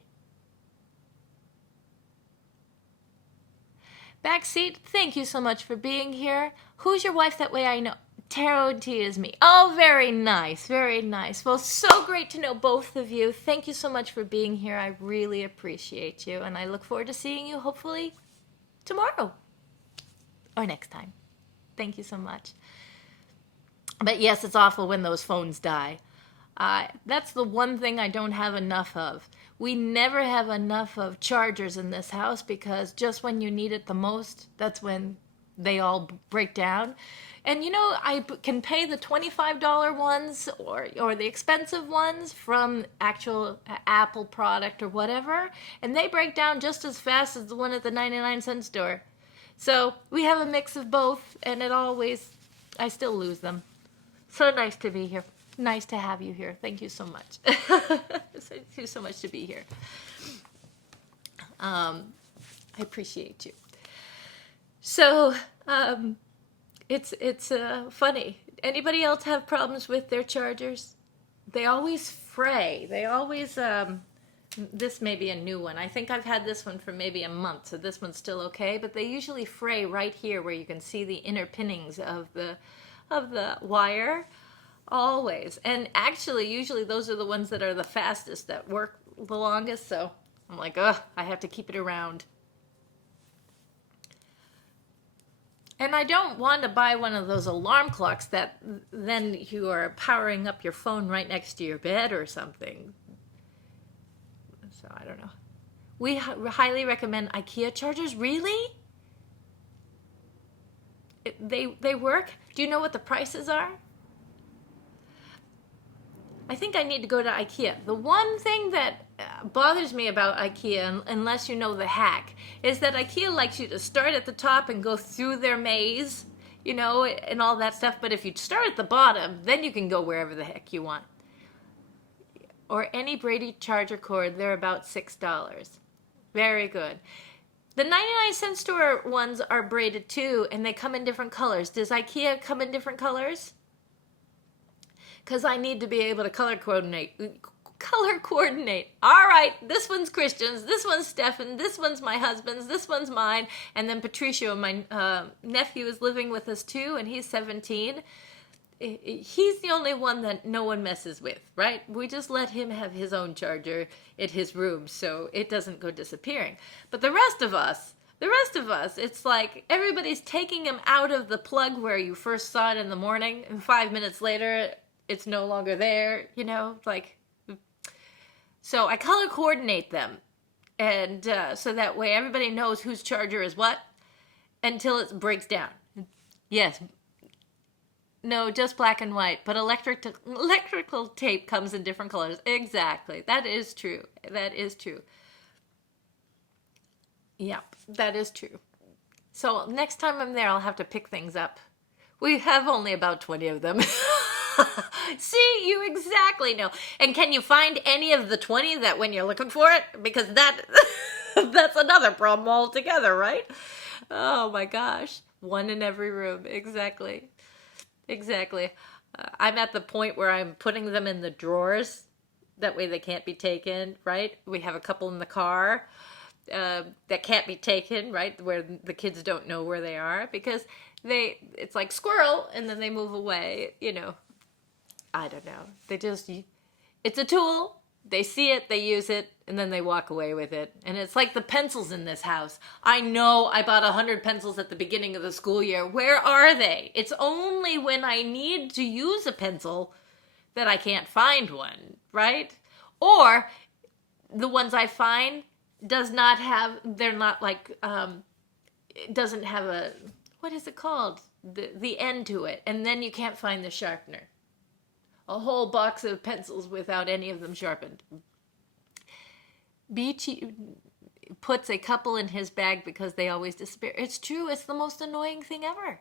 Backseat, thank you so much for being here. Who's your wife? That way I know. Tarot and Tea is me. Oh, very nice, very nice. Well, so great to know both of you. Thank you so much for being here. I really appreciate you. And I look forward to seeing you hopefully tomorrow or next time. Thank you so much. But yes, it's awful when those phones die. That's the one thing I don't have enough of. We never have enough of chargers in this house because just when you need it the most, that's when they all break down. And you know, I can pay the $25 ones or the expensive ones from actual Apple product or whatever, and they break down just as fast as the one at the 99-cent store. So we have a mix of both, and I still lose them. So nice to be here. Nice to have you here. Thank you so much. Thank you so much to be here. I appreciate you. So, it's funny. Anybody else have problems with their chargers? They always fray. They always, this may be a new one. I think I've had this one for maybe a month, so this one's still okay, but they usually fray right here where you can see the inner pinnings of the wire. Always. And actually, usually those are the ones that are the fastest, that work the longest, so I'm like, ugh, I have to keep it around. And I don't want to buy one of those alarm clocks that then you are powering up your phone right next to your bed or something. So I don't know. We highly recommend IKEA chargers. Really? They work? Do you know what the prices are? I think I need to go to IKEA. The one thing that bothers me about IKEA, unless you know the hack, is that IKEA likes you to start at the top and go through their maze, you know, and all that stuff. But if you start at the bottom, then you can go wherever the heck you want. Or any Brady charger cord, they're about $6. Very good. The 99-cent store ones are braided too, and they come in different colors. Does IKEA come in different colors? Because I need to be able to color coordinate. Color coordinate. All right, this one's Christian's, this one's Stefan, this one's my husband's, this one's mine, and then Patricio, my nephew, is living with us too, and he's 17. He's the only one that no one messes with, right? We just let him have his own charger at his room so it doesn't go disappearing. But the rest of us, it's like everybody's taking him out of the plug where you first saw it in the morning, and 5 minutes later, it's no longer there, you know, like, so I color coordinate them, and so that way everybody knows whose charger is what until it breaks down. Yes. No, just black and white, but electrical tape comes in different colors. Exactly. That is true. That is true. Yep, that is true. So next time I'm there, I'll have to pick things up. We have only about 20 of them. See, you exactly know. And can you find any of the 20 that when you're looking for it? Because that's another problem altogether, right? Oh my gosh. One in every room. Exactly. Exactly. I'm at the point where I'm putting them in the drawers. That way they can't be taken, right? We have a couple in the car that can't be taken, right? Where the kids don't know where they are because it's like squirrel and then they move away, you know. I don't know. It's a tool. They see it, they use it, and then they walk away with it. And it's like the pencils in this house. I know I bought 100 pencils at the beginning of the school year. Where are they? It's only when I need to use a pencil that I can't find one, right? Or the ones I find they're not like, it doesn't have what is it called? The end to it. And then you can't find the sharpener. A whole box of pencils without any of them sharpened. Beachy puts a couple in his bag because they always disappear. It's true. It's the most annoying thing ever.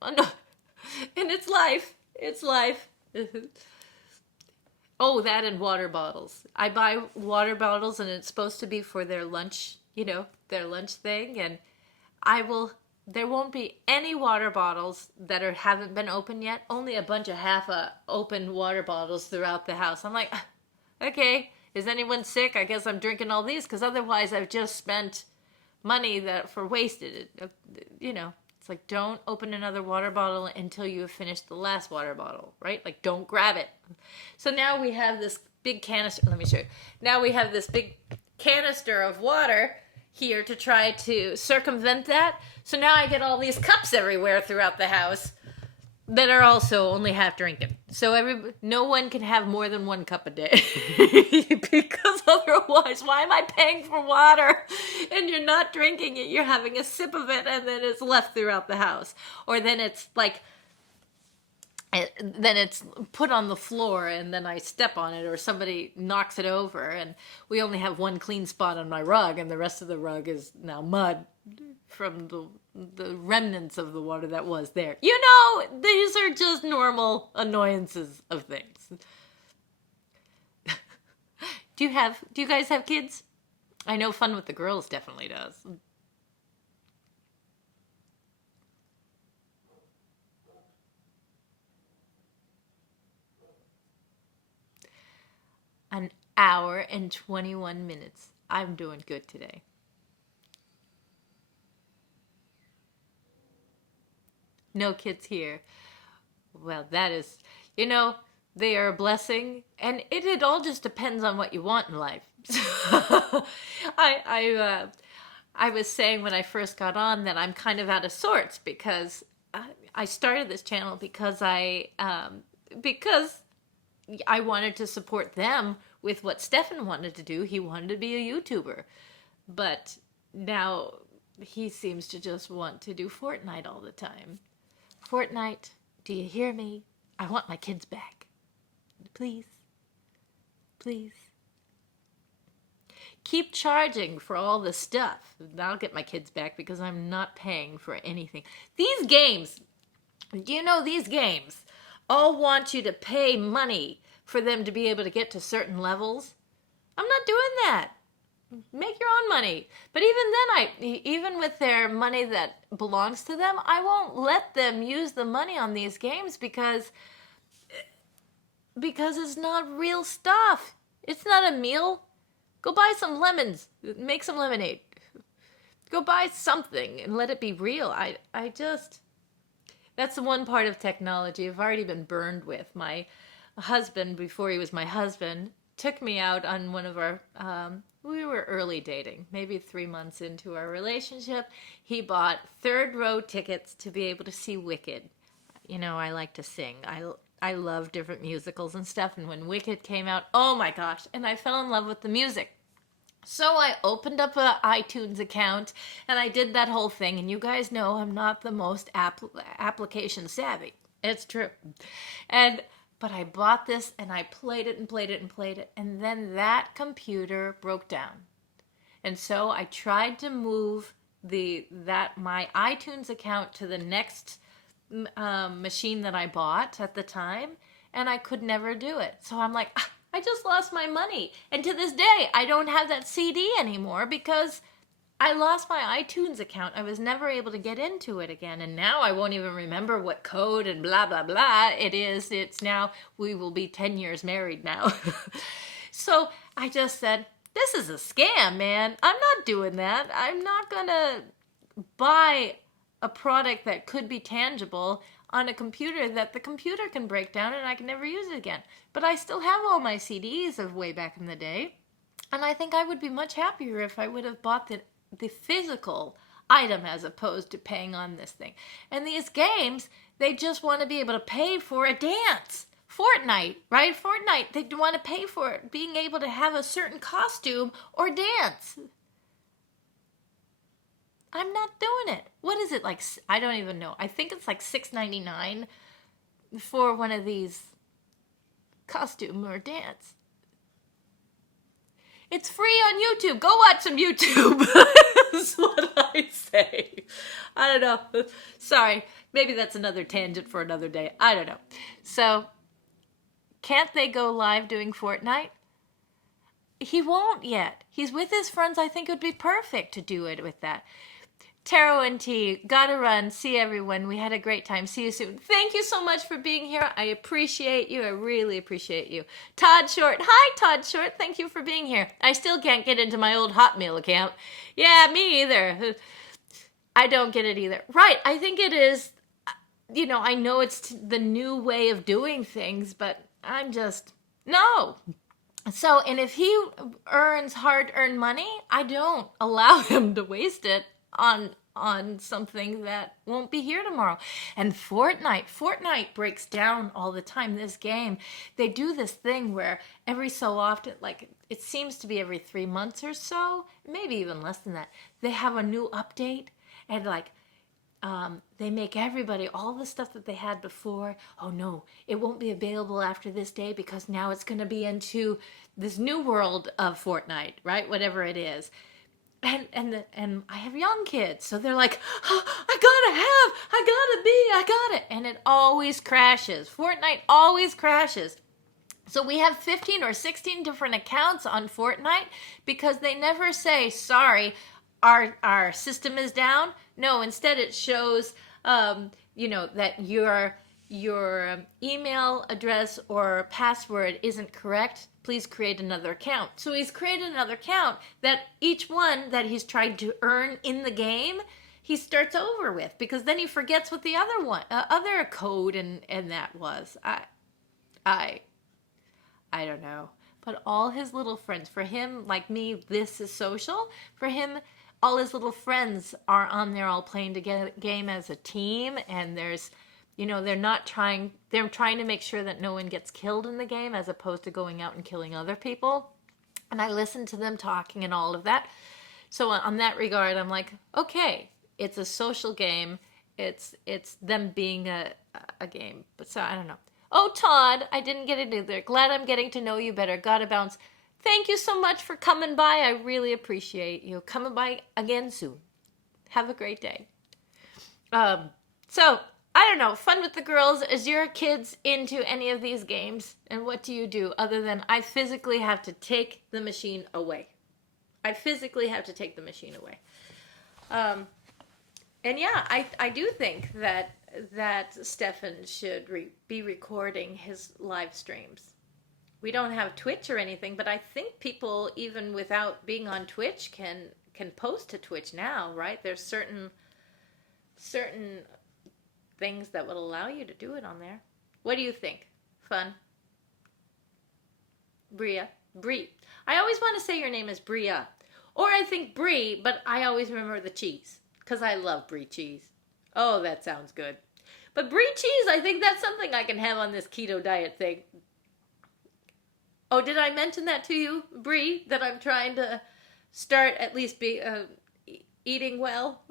Oh, no. And it's life. It's life. Oh, that and water bottles. I buy water bottles and it's supposed to be for their lunch, you know, their lunch thing. And there won't be any water bottles that haven't been opened yet. Only a bunch of half-open water bottles throughout the house. I'm like, okay, is anyone sick? I guess I'm drinking all these because otherwise I've just spent money for wasted. You know, it's like don't open another water bottle until you have finished the last water bottle, right? Like don't grab it. So now we have this big canister. Let me show you. Now we have this big canister of water here to try to circumvent that. So now I get all these cups everywhere throughout the house that are also only half drinking. So no one can have more than 1 cup a day. Because otherwise, why am I paying for water? And you're not drinking it, you're having a sip of it, and then it's left throughout the house. Or then it's like, then it's put on the floor and then I step on it or somebody knocks it over and we only have one clean spot on my rug and the rest of the rug is now mud from the remnants of the water that was there. You know, these are just normal annoyances of things. Do you guys have kids? I know Fun with the Girls definitely does. An hour and 21 minutes. I'm doing good today. No kids here. Well, that is, you know, they are a blessing, and it all just depends on what you want in life. I I was saying when I first got on that I'm kind of out of sorts because I started this channel because I wanted to support them with what Stefan wanted to do. He wanted to be a YouTuber, but now he seems to just want to do Fortnite all the time. Fortnite, do you hear me? I want my kids back. Please. Please. Keep charging for all the stuff. I'll get my kids back because I'm not paying for anything. These games, do you know these games all want you to pay money for them to be able to get to certain levels? I'm not doing that. Make your own money. But even with their money that belongs to them, I won't let them use the money on these games because it's not real stuff. It's not a meal. Go buy some lemons. Make some lemonade. Go buy something and let it be real. That's the one part of technology I've already been burned with. My husband, before he was my husband, took me out on one of our, we were early dating, maybe 3 months into our relationship. He bought third row tickets to be able to see Wicked. You know, I like to sing. I love different musicals and stuff. And when Wicked came out, oh my gosh, and I fell in love with the music. So I opened up an iTunes account and I did that whole thing. And you guys know I'm not the most application savvy. It's true. But I bought this and I played it and played it and played it. And then that computer broke down. And so I tried to move my iTunes account to the next machine that I bought at the time. And I could never do it. So I'm like, I just lost my money. And to this day, I don't have that CD anymore because I lost my iTunes account. I was never able to get into it again. And now I won't even remember what code and blah, blah, blah it is. It's now, we will be 10 years married now. So I just said, this is a scam, man. I'm not doing that. I'm not going to buy a product that could be tangible on a computer that the computer can break down and I can never use it again. But I still have all my CDs of way back in the day. And I think I would be much happier if I would have bought the physical item as opposed to paying on this thing. And these games, they just want to be able to pay for a dance. Fortnite, right? Fortnite, they want to pay for it, being able to have a certain costume or dance. I'm not doing it. What is it like? I don't even know. I think it's like $6.99 for one of these costume or dance. It's free on YouTube. Go watch some YouTube. That's what I say. I don't know. Sorry. Maybe that's another tangent for another day. I don't know. So, can't they go live doing Fortnite? He won't yet. He's with his friends. I think it would be perfect to do it with that. Taro and T, gotta run. See everyone. We had a great time. See you soon. Thank you so much for being here. I appreciate you. I really appreciate you. Todd Short. Hi, Todd Short. Thank you for being here. I still can't get into my old Hotmail account. Yeah, me either. I don't get it either. Right. I think it is, you know, I know it's the new way of doing things, but I'm just, no. So, and if he earns hard-earned money, I don't allow him to waste it on on something that won't be here tomorrow. And Fortnite breaks down all the time. This game, they do this thing where every so often, like it seems to be every 3 months or so, maybe even less than that, they have a new update, and like they make everybody, all the stuff that they had before, oh no, it won't be available after this day because now it's going to be into this new world of Fortnite, right? Whatever it is. And I have young kids, so they're like, oh, I got it. And it always crashes. Fortnite always crashes. So we have 15 or 16 different accounts on Fortnite because they never say, sorry, our system is down. No, instead it shows, that your email address or password isn't correct. Please create another account. So he's created another account that each one that he's tried to earn in the game, he starts over with, because then he forgets what the other code and that was. I don't know. But all his little friends, for him, like me, this is social. For him, all his little friends are on there all playing together, game as a team, and there's, they're trying to make sure that no one gets killed in the game as opposed to going out and killing other people. And I listen to them talking and all of that. So on that regard, I'm like, okay, it's a social game. It's them being a game. But so I don't know. Oh, Todd, I didn't get it either. Glad I'm getting to know you better. Gotta bounce. Thank you so much for coming by. I really appreciate you coming by again soon. Have a great day. So, I don't know, fun with the girls. Is your kids into any of these games? And what do you do other than I physically have to take the machine away? I physically have to take the machine away. And yeah, I do think that Stefan should be recording his live streams. We don't have Twitch or anything, but I think people, even without being on Twitch, can post to Twitch now, right? There's certain things that would allow you to do it on there. What do you think? Fun? Bria? Brie. I always want to say your name is Bria. Or I think Brie, but I always remember the cheese, because I love Brie cheese. Oh, that sounds good. But Brie cheese, I think that's something I can have on this keto diet thing. Oh, did I mention that to you, Brie, that I'm trying to start at least eating well?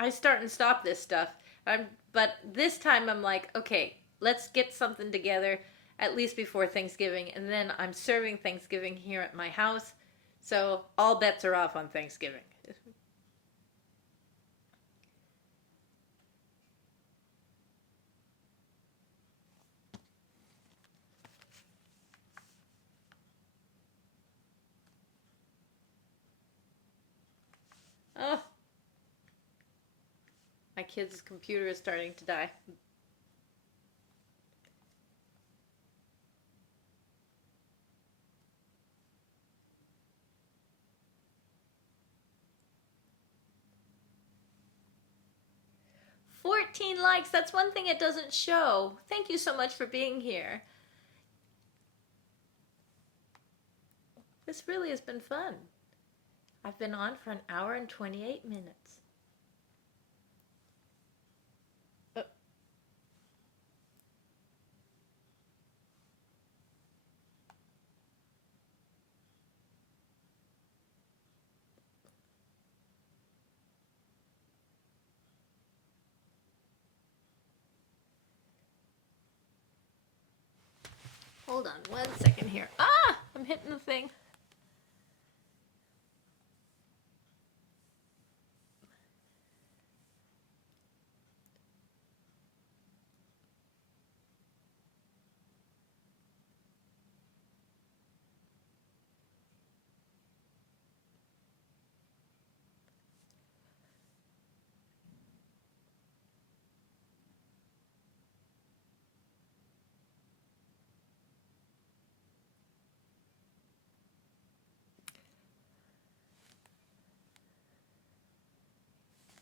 I start and stop this stuff. But this time I'm like, okay, let's get something together at least before Thanksgiving. And then I'm serving Thanksgiving here at my house. So all bets are off on Thanksgiving. Oh, my kid's computer is starting to die. $14 likes. That's one thing it doesn't show. Thank you so much for being here. This really has been fun. I've been on for 1 hour and 28 minutes. Hold on 1 second here. Ah, I'm hitting the thing.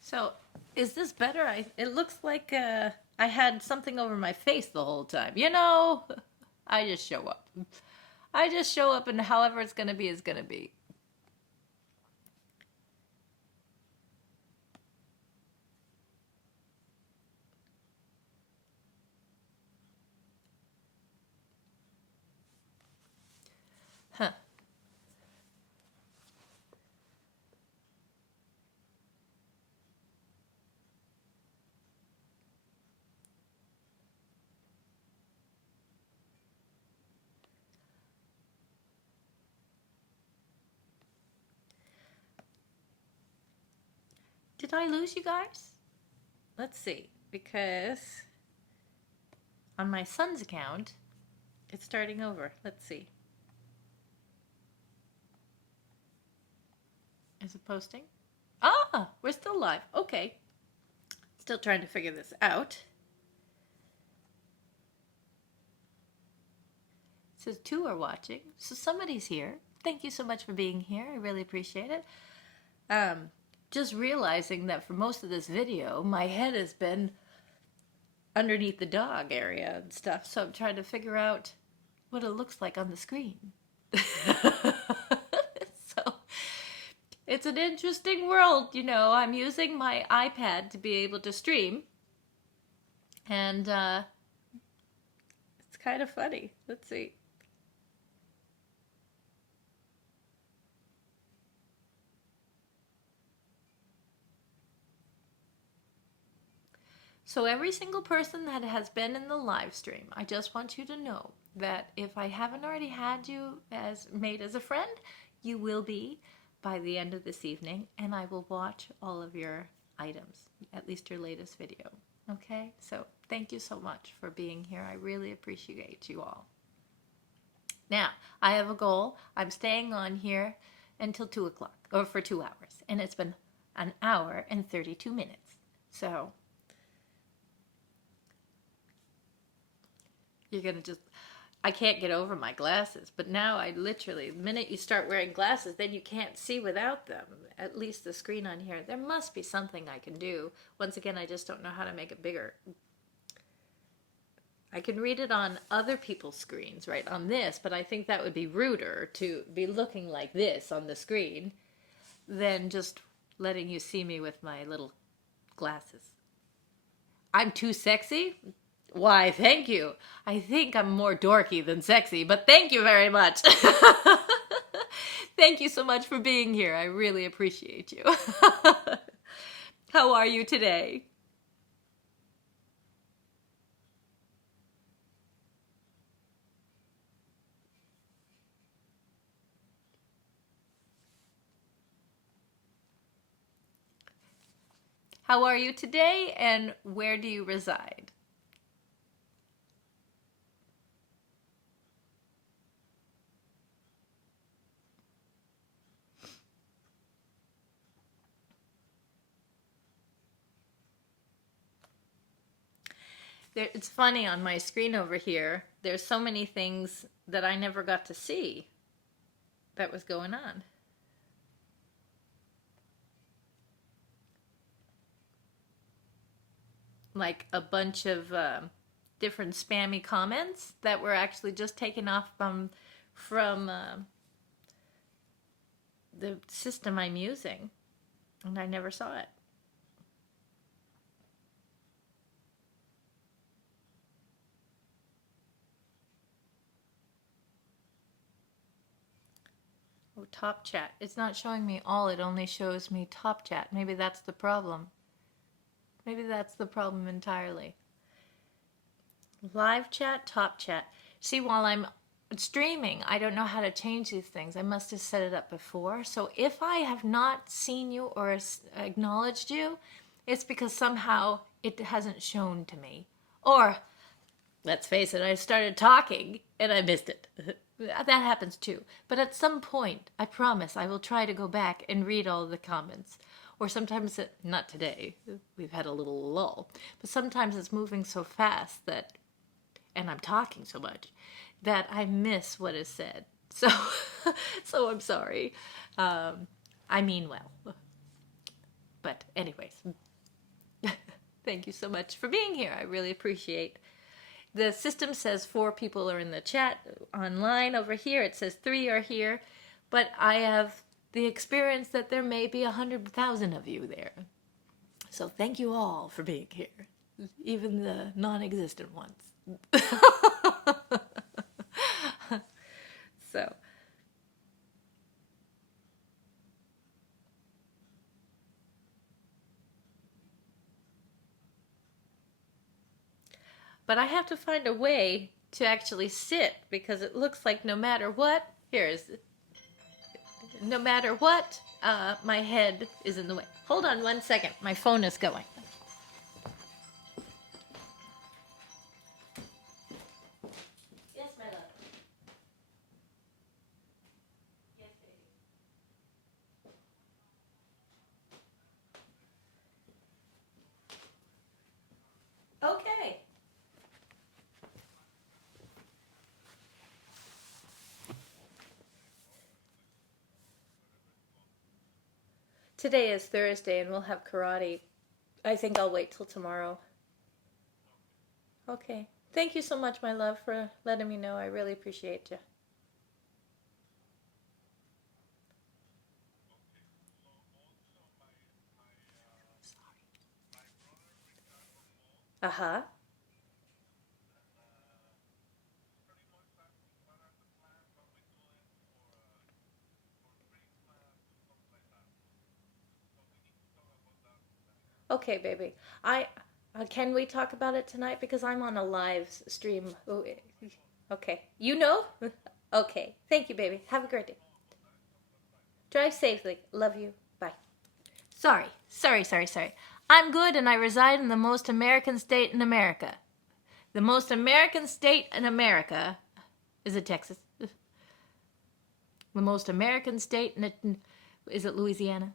So, is this better? It looks like I had something over my face the whole time. I just show up. I just show up, and however it's going to be is going to be. Huh. Did I lose you guys? Let's see, because on my son's account, it's starting over. Let's see. Is it posting? Ah, we're still live. Okay. Still trying to figure this out. It says 2 are watching, so somebody's here. Thank you so much for being here. I really appreciate it. Just realizing that for most of this video, my head has been underneath the dog area and stuff, so I'm trying to figure out what it looks like on the screen. So it's an interesting world, you know. I'm using my iPad to be able to stream, and it's kind of funny. Let's see. So every single person that has been in the live stream, I just want you to know that if I haven't already had you made as a friend, you will be by the end of this evening, and I will watch all of your items, at least your latest video. Okay? So thank you so much for being here. I really appreciate you all. Now, I have a goal. I'm staying on here until 2 o'clock, or for 2 hours, and it's been an hour and 32 minutes. So you're going to just, I can't get over my glasses, but now I literally, the minute you start wearing glasses, then you can't see without them, at least the screen on here. There must be something I can do. Once again, I just don't know how to make it bigger. I can read it on other people's screens, right, on this, but I think that would be ruder to be looking like this on the screen than just letting you see me with my little glasses. I'm too sexy? Why, thank you. I think I'm more dorky than sexy, but thank you very much. Thank you so much for being here. I really appreciate you. How are you today? How are you today, and where do you reside? It's funny on my screen over here, there's so many things that I never got to see that was going on. Like a bunch of different spammy comments that were actually just taken off from the system I'm using, and I never saw it. Oh, top chat. It's not showing me all, it only shows me top chat. Maybe that's the problem. Maybe that's the problem entirely. Live chat, top chat. See, while I'm streaming, I don't know how to change these things. I must have set it up before. So if I have not seen you or acknowledged you, it's because somehow it hasn't shown to me. Or, let's face it, I started talking and I missed it. That happens too. But at some point, I promise, I will try to go back and read all the comments. Or sometimes, not today, we've had a little lull, but sometimes it's moving so fast that, and I'm talking so much, that I miss what is said. So, so I'm sorry. I mean well. But anyways, thank you so much for being here. I really appreciate. The system says 4 people are in the chat online. Over here it says 3 are here, but I have the experience that there may be 100,000 of you there. So thank you all for being here, even the non-existent ones. So but I have to find a way to actually sit because it looks like no matter what, no matter what, my head is in the way. Hold on 1 second. My phone is going. Yes, my love. Yes, baby. Okay. Today is Thursday and we'll have karate. I think I'll wait till tomorrow. Okay. Thank you so much, my love, for letting me know. I really appreciate you. Uh-huh. Okay, baby. I can we talk about it tonight because I'm on a live stream. Oh, okay. You know? Okay. Thank you, baby. Have a great day. Drive safely. Love you. Bye. Sorry. I'm good and I reside in the most American state in America. The most American state in America. Is it Texas? The most American state in it. Is it Louisiana?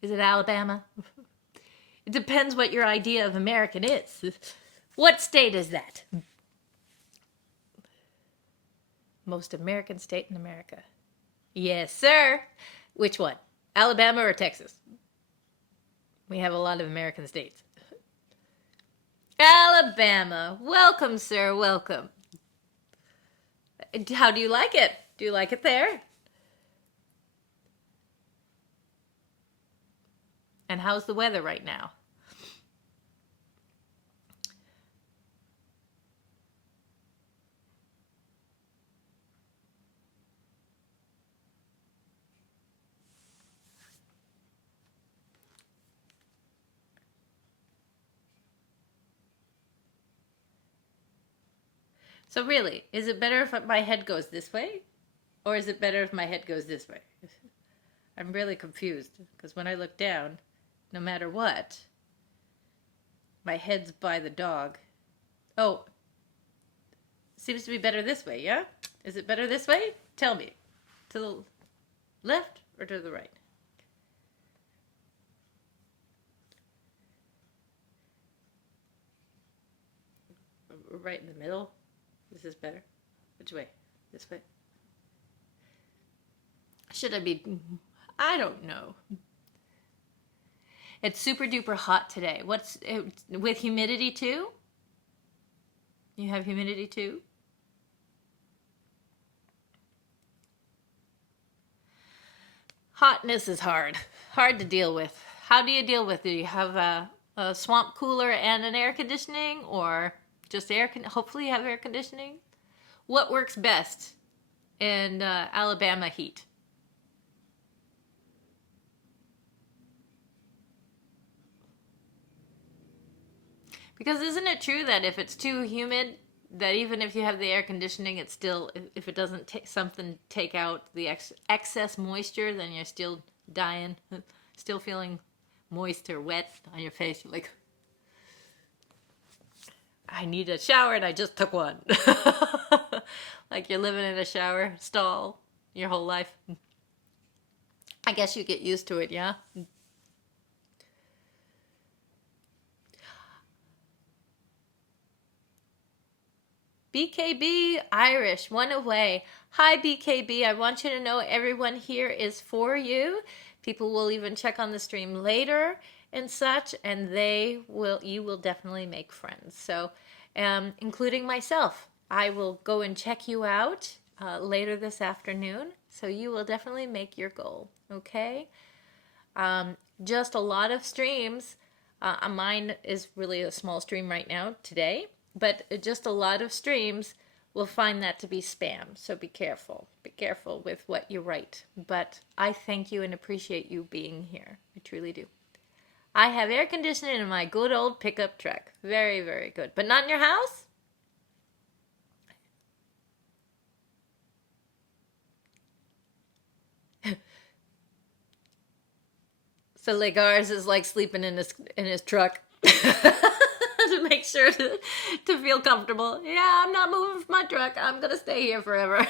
Is it Alabama? It depends what your idea of American is. What state is that? Most American state in America. Yes, sir. Which one? Alabama or Texas? We have a lot of American states. Alabama. Welcome, sir. Welcome. How do you like it? Do you like it there? And how's the weather right now? So really, is it better if my head goes this way? Or is it better if my head goes this way? I'm really confused because when I look down, no matter what, my head's by the dog. Oh, seems to be better this way, yeah? Is it better this way? Tell me. To the left or to the right? Right in the middle? This is better. Which way? This way? Should I be... I don't know. It's super duper hot today. What's it, with humidity too? You have humidity too? Hotness is hard. Hard to deal with. How do you deal with it? Do you have a swamp cooler and an air conditioning, or just hopefully you have air conditioning? What works best in Alabama heat? Because isn't it true that if it's too humid, that even if you have the air conditioning, it's still, if it doesn't take out the excess moisture, then you're still dying, still feeling moist or wet on your face. You're like, I need a shower and I just took one. Like you're living in a shower stall your whole life. I guess you get used to it, yeah? BKB Irish, one away. Hi BKB, I want you to know everyone here is for you. People will even check on the stream later and such, and you will definitely make friends. So, including myself, I will go and check you out later this afternoon. So you will definitely make your goal, okay? Just a lot of streams. Mine is really a small stream right now today, but just a lot of streams will find that to be spam. So be careful. Be careful with what you write. But I thank you and appreciate you being here. I truly do. I have air conditioning in my good old pickup truck. Very, very good. But not in your house? So Legars is like sleeping in his truck to make sure to feel comfortable. Yeah, I'm not moving from my truck. I'm gonna stay here forever.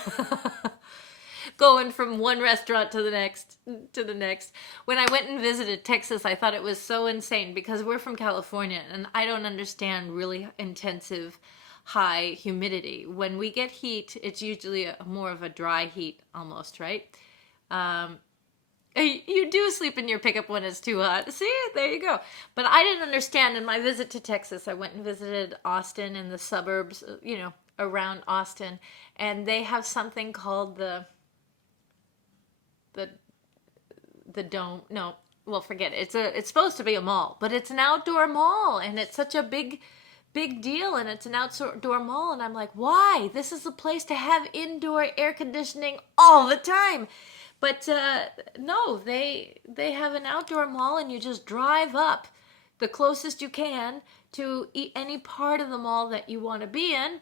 Going from one restaurant to the next to the next. When I went and visited Texas, I thought it was so insane because we're from California and I don't understand really intensive high humidity. When we get heat, it's usually more of a dry heat almost, right? Um, you do sleep in your pickup when it's too hot. See, there you go. But I didn't understand in my visit to Texas. I went and visited Austin and the suburbs, around Austin, and they have something called the the dome. No, well, forget it. It's supposed to be a mall, but it's an outdoor mall, and it's such a big deal, and it's an outdoor mall, and I'm like, why? This is a place to have indoor air conditioning all the time. But no, they have an outdoor mall, and you just drive up the closest you can to any part of the mall that you want to be in,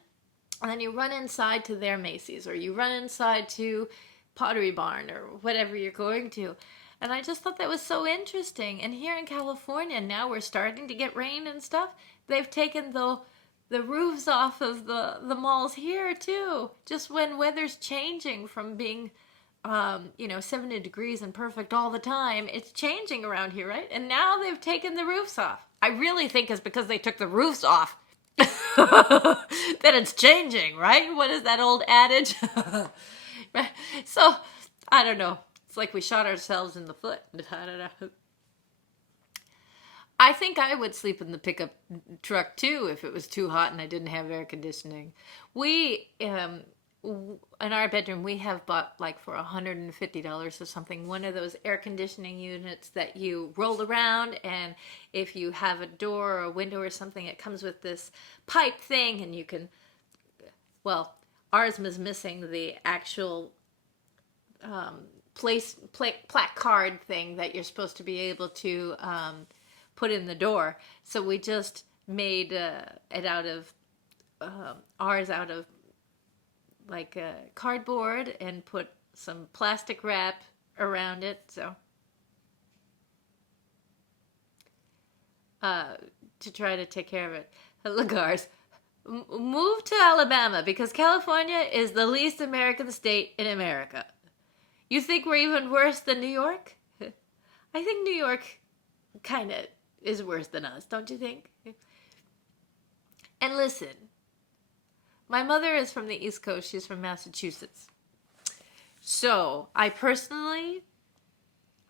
and then you run inside to their Macy's, or you run inside to Pottery Barn, or whatever you're going to. And I just thought that was so interesting. And here in California, now we're starting to get rain and stuff. They've taken the roofs off of the malls here too. Just when weather's changing from being 70 degrees and perfect all the time, it's changing around here, right? And now they've taken the roofs off. I really think it's because they took the roofs off that it's changing, right? What is that old adage? So, I don't know. It's like we shot ourselves in the foot. I don't know. I think I would sleep in the pickup truck too if it was too hot and I didn't have air conditioning. We, in our bedroom, we have bought like for $150 or something, one of those air conditioning units that you roll around, and if you have a door or a window or something, it comes with this pipe thing, and you can, well, ours was missing the actual placard thing that you're supposed to be able to put in the door. So we just made it out of ours out of like cardboard and put some plastic wrap around it. So to try to take care of it. Lagars, move to Alabama because California is the least American state in America. You think we're even worse than New York? I think New York kind of is worse than us, don't you think? And listen, my mother is from the East Coast. She's from Massachusetts. So I personally,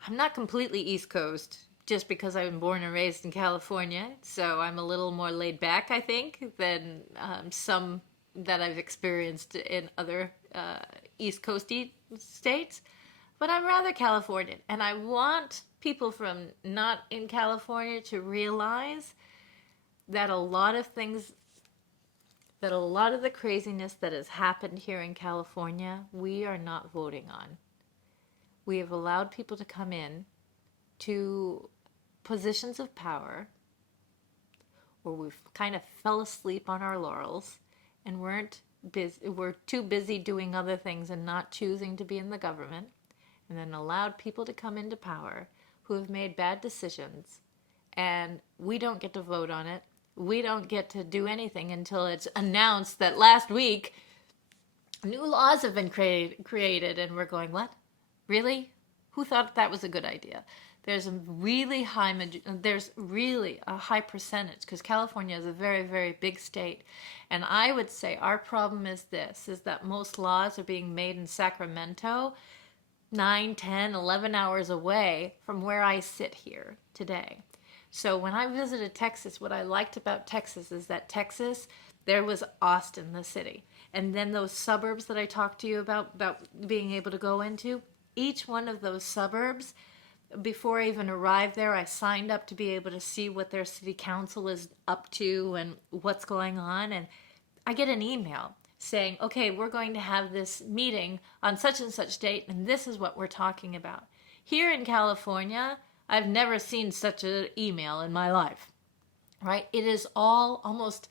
I'm not completely East Coast just because I was born and raised in California. So I'm a little more laid back, I think, than some that I've experienced in other East Coasty states. But I'm rather Californian, and I want people from not in California to realize that a lot of the craziness that has happened here in California, we are not voting on. We have allowed people to come in to positions of power where we've kind of fell asleep on our laurels and we're too busy doing other things and not choosing to be in the government, and then allowed people to come into power who have made bad decisions, and we don't get to vote on it. We don't get to do anything until it's announced that last week new laws have been created, and we're going, what? Really? Who thought that was a good idea? There's really a high percentage, because California is a very, very big state. And I would say our problem is that most laws are being made in Sacramento, 9, 10, 11 hours away from where I sit here today. So when I visited Texas, what I liked about Texas is that there was Austin, the city. And then those suburbs that I talked to you about being able to go into, each one of those suburbs, before I even arrived there, I signed up to be able to see what their city council is up to and what's going on. And I get an email saying, okay, we're going to have this meeting on such and such date, and this is what we're talking about. Here in California, I've never seen such an email in my life, right? It is all almost,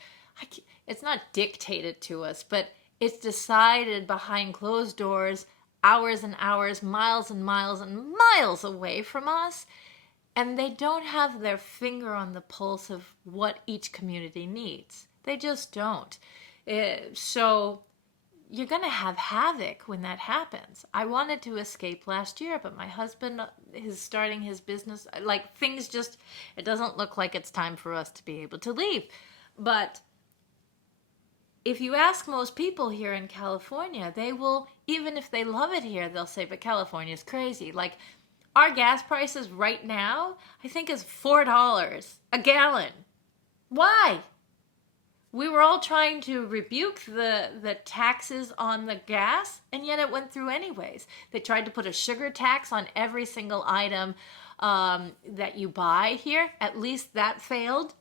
it's not dictated to us, but it's decided behind closed doors, hours and hours, miles and miles and miles away from us. And they don't have their finger on the pulse of what each community needs. They just don't. So you're going to have havoc when that happens. I wanted to escape last year, but my husband is starting his business. Like, things just, it doesn't look like it's time for us to be able to leave. But if you ask most people here in California, they will, even if they love it here, they'll say, but California is crazy. Like, our gas prices right now, I think, is $4 a gallon. Why? We were all trying to rebuke the taxes on the gas, and yet it went through anyways. They tried to put a sugar tax on every single item that you buy here. At least that failed,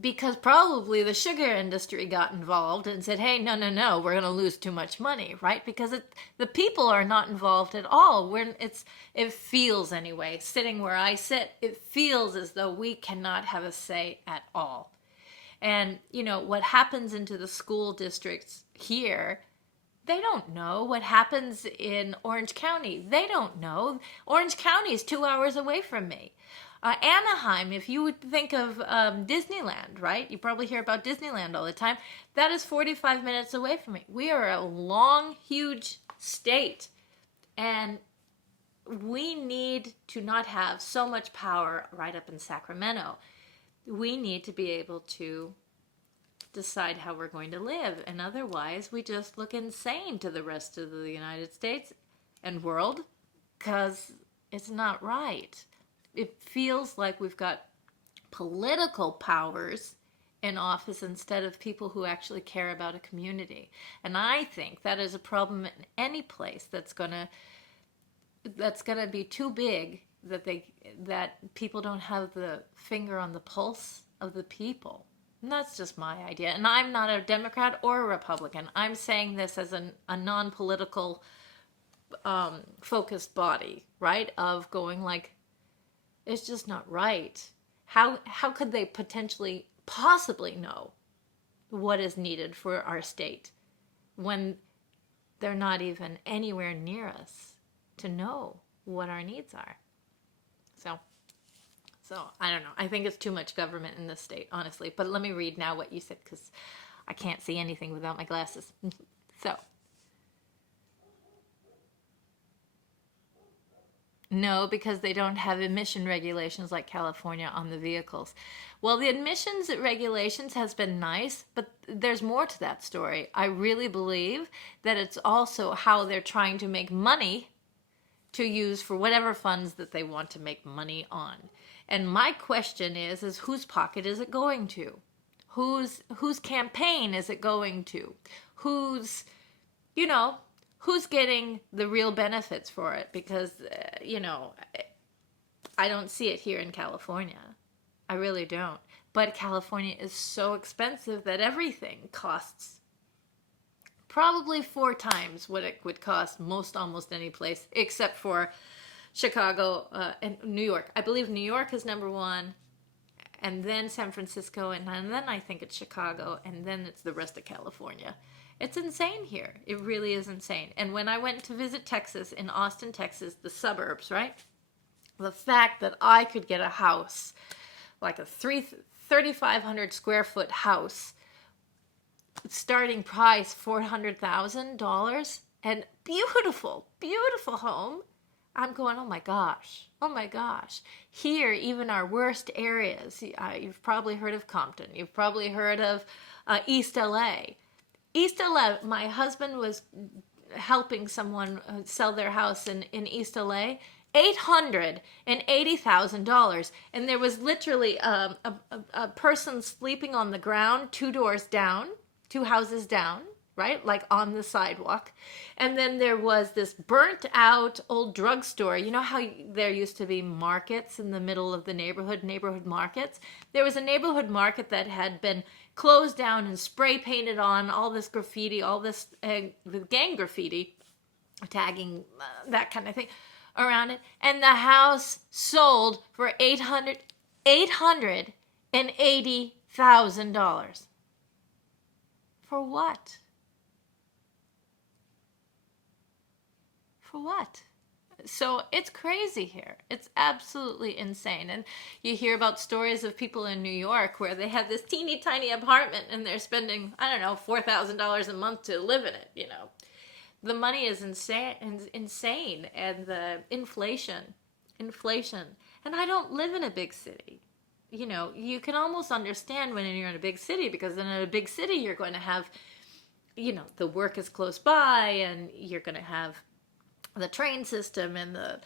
because probably the sugar industry got involved and said, hey, no, we're going to lose too much money, right? Because the people are not involved at all. It feels anyway, sitting where I sit, it feels as though we cannot have a say at all. And, what happens into the school districts here, they don't know. What happens in Orange County, they don't know. Orange County is 2 hours away from me. Anaheim, if you would think of Disneyland, right? You probably hear about Disneyland all the time. That is 45 minutes away from me. We are a long, huge state, and we need to not have so much power right up in Sacramento. We need to be able to decide how we're going to live, and otherwise we just look insane to the rest of the United States and world, because it's not right. It feels like we've got political powers in office instead of people who actually care about a community. And I think that is a problem in any place that's gonna be too big, that people don't have the finger on the pulse of the people. And that's just my idea. And I'm not a Democrat or a Republican. I'm saying this as a non-political focused body, right? Of going like, it's just not right. How could they possibly know what is needed for our state when they're not even anywhere near us to know what our needs are? So I don't know. I think it's too much government in this state, honestly. But let me read now what you said, because I can't see anything without my glasses. So, no, because they don't have emission regulations like California on the vehicles. Well, the emissions regulations has been nice, but there's more to that story. I really believe that it's also how they're trying to make money to use for whatever funds that they want to make money on. And my question is whose pocket is it going to? Whose campaign is it going to? Who's getting the real benefits for it? Because, I don't see it here in California. I really don't. But California is so expensive that everything costs probably 4 times what it would cost almost any place, except for Chicago and New York. I believe New York is number 1, and then San Francisco, and then I think it's Chicago, and then it's the rest of California. It's insane here. It really is insane. And when I went to visit Texas, in Austin, Texas, the suburbs, right? The fact that I could get a house, like a 3,500 square foot house, starting price $400,000, and beautiful, beautiful home. I'm going, oh my gosh. Here, even our worst areas, you've probably heard of Compton. You've probably heard of East LA. East LA, my husband was helping someone sell their house in East LA, $880,000. And there was literally a person sleeping on the ground 2 doors down, 2 houses down, right? Like on the sidewalk. And then there was this burnt out old drugstore. You know how there used to be markets in the middle of the neighborhood markets? There was a neighborhood market that had been closed down and spray painted on, all this graffiti, all this with gang graffiti, tagging, that kind of thing, around it, and the house sold for $880,000. For what? For what? So it's crazy here. It's absolutely insane. And you hear about stories of people in New York where they have this teeny tiny apartment and they're spending, I don't know, $4,000 a month to live in it, you know. The money is insane, and the inflation. And I don't live in a big city. You know, you can almost understand when you're in a big city, because then in a big city you're going to have, you know, the work is close by, and you're going to have the train system and the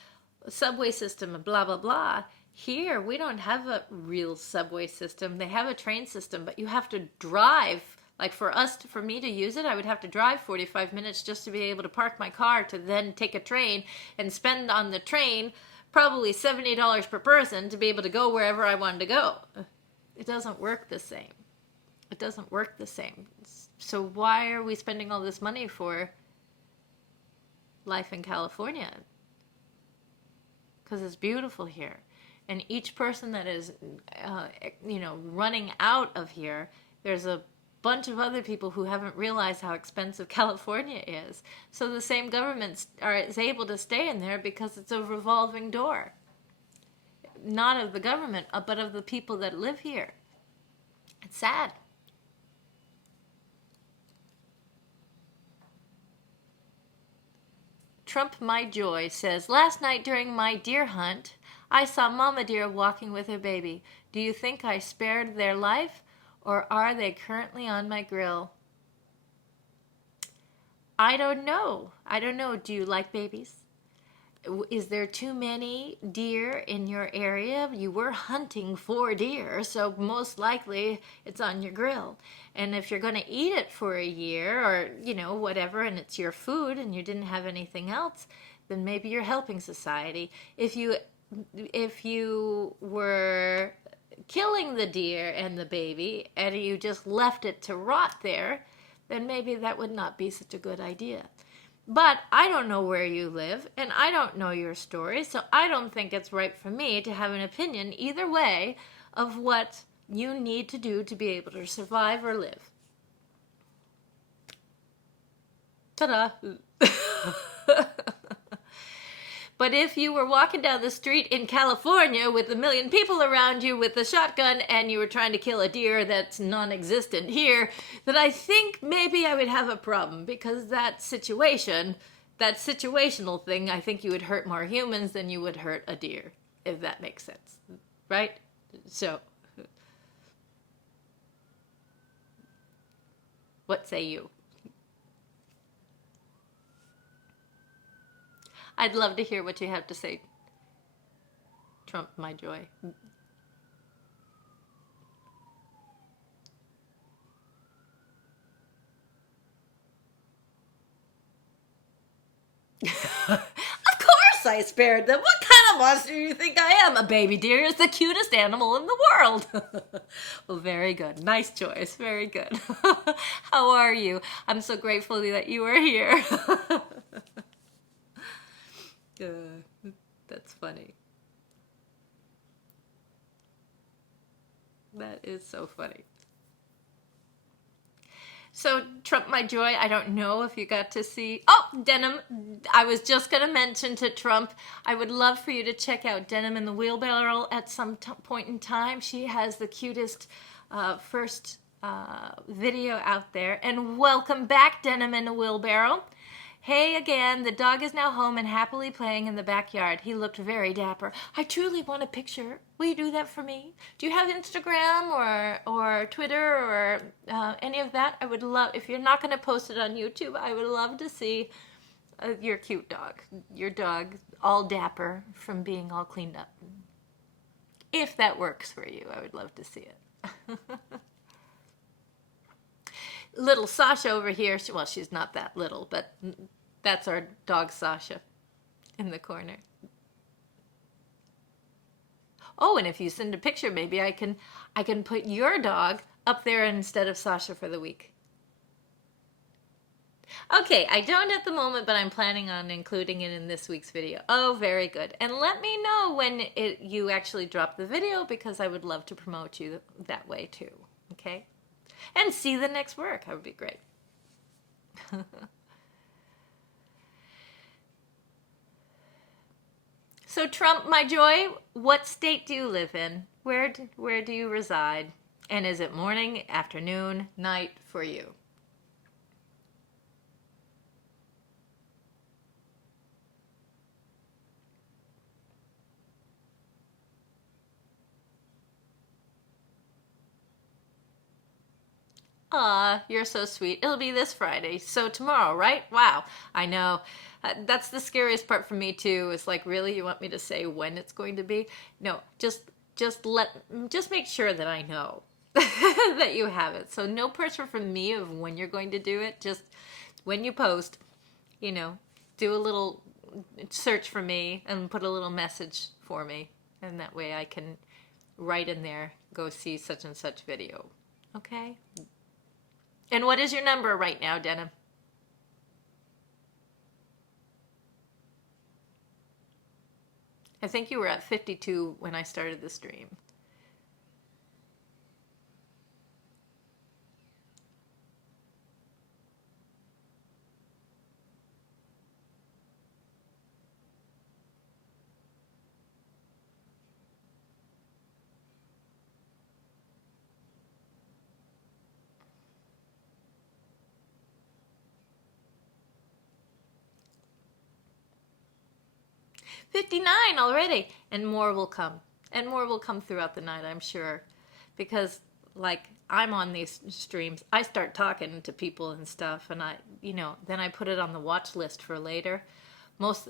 subway system and blah, blah, blah. Here, we don't have a real subway system. They have a train system, but you have to drive. Like for me to use it, I would have to drive 45 minutes just to be able to park my car to then take a train and spend on the train probably $70 per person to be able to go wherever I wanted to go. It doesn't work the same. It doesn't work the same. So why are we spending all this money for life in California? Because it's beautiful here. And each person that is, running out of here, there's a bunch of other people who haven't realized how expensive California is. So the same government is able to stay in there because it's a revolving door. Not of the government, but of the people that live here. It's sad. Trump My Joy says, last night during my deer hunt, I saw mama deer walking with her baby. Do you think I spared their life, or are they currently on my grill? I don't know. Do you like babies? Is there too many deer in your area? You were hunting for deer, so most likely it's on your grill. And if you're going to eat it for a year or, whatever, and it's your food and you didn't have anything else, then maybe you're helping society. If you were killing the deer and the baby and you just left it to rot there, then maybe that would not be such a good idea. But I don't know where you live, and I don't know your story, so I don't think it's right for me to have an opinion either way of what you need to do to be able to survive or live. Ta-da! But if you were walking down the street in California with a million people around you with a shotgun and you were trying to kill a deer that's non-existent here, then I think maybe I would have a problem, because that situational thing, I think you would hurt more humans than you would hurt a deer, if that makes sense, right? So, what say you? I'd love to hear what you have to say, Trump My Joy. Of course I spared them. What kind of monster do you think I am? A baby deer is the cutest animal in the world. Well, very good. Nice choice. Very good. How are you? I'm so grateful that you are here. That's funny. That is so funny. So, Trump My Joy, I don't know if you got to see... Oh, Denim. I was just going to mention to Trump, I would love for you to check out Denim in the Wheelbarrow at some point in time. She has the cutest first video out there. And welcome back, Denim in the Wheelbarrow. Hey again, the dog is now home and happily playing in the backyard. He looked very dapper. I truly want a picture. Will you do that for me? Do you have Instagram or Twitter or any of that? I would love, if you're not going to post it on YouTube, I would love to see your cute dog. Your dog all dapper from being all cleaned up. If that works for you, I would love to see it. Little Sasha over here, well, she's not that little, but that's our dog Sasha in the corner. Oh, and if you send a picture, maybe I can put your dog up there instead of Sasha for the week. Okay, I don't at the moment, but I'm planning on including it in this week's video. Oh, very good. And let me know when you actually drop the video because I would love to promote you that way too. Okay? And see the next work. That would be great. So Trump, my joy, what state do you live in? Where do you reside? And is it morning, afternoon, night for you? Aw, you're so sweet. It'll be this Friday. So tomorrow, right? Wow. I know. That's the scariest part for me too. It's like, really, you want me to say when it's going to be? No, just make sure that I know that you have it. So no pressure from me of when you're going to do it. Just when you post, you know, do a little search for me and put a little message for me. And that way I can write in there, go see such and such video. Okay? And what is your number right now, Denim? I think you were at 52 when I started the stream. 59 already, and more will come. And more will come throughout the night, I'm sure. Because, like, I'm on these streams, I start talking to people and stuff, and then I put it on the watch list for later.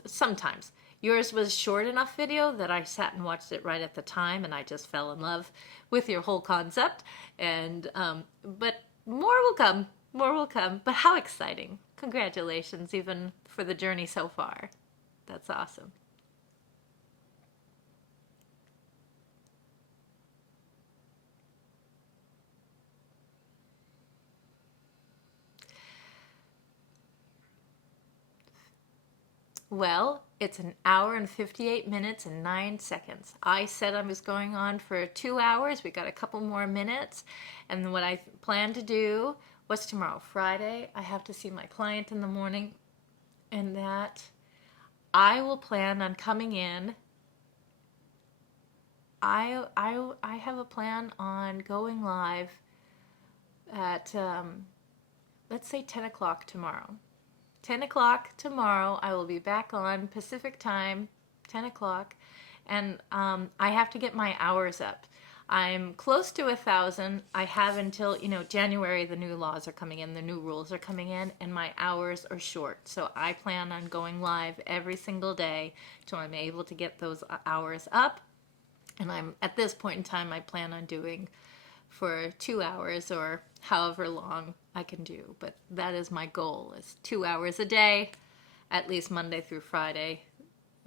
Sometimes. Yours was short enough video that I sat and watched it right at the time, and I just fell in love with your whole concept. And, but more will come. More will come. But how exciting. Congratulations, even for the journey so far. That's awesome. Well, it's an hour and 58 minutes and 9 seconds. I said I was going on for 2 hours. We got a couple more minutes. And what I plan to do, what's tomorrow? Friday. I have to see my client in the morning. And that I will plan on coming in. I have a plan on going live at, let's say 10 o'clock tomorrow. 10 o'clock tomorrow, I will be back on Pacific time, 10 o'clock, and I have to get my hours up. I'm close to 1,000. I have until, January, the new laws are coming in, the new rules are coming in, and my hours are short. So I plan on going live every single day till I'm able to get those hours up. And at this point in time, I plan on doing for 2 hours or however long I can do. But that is my goal, is 2 hours a day, at least Monday through Friday,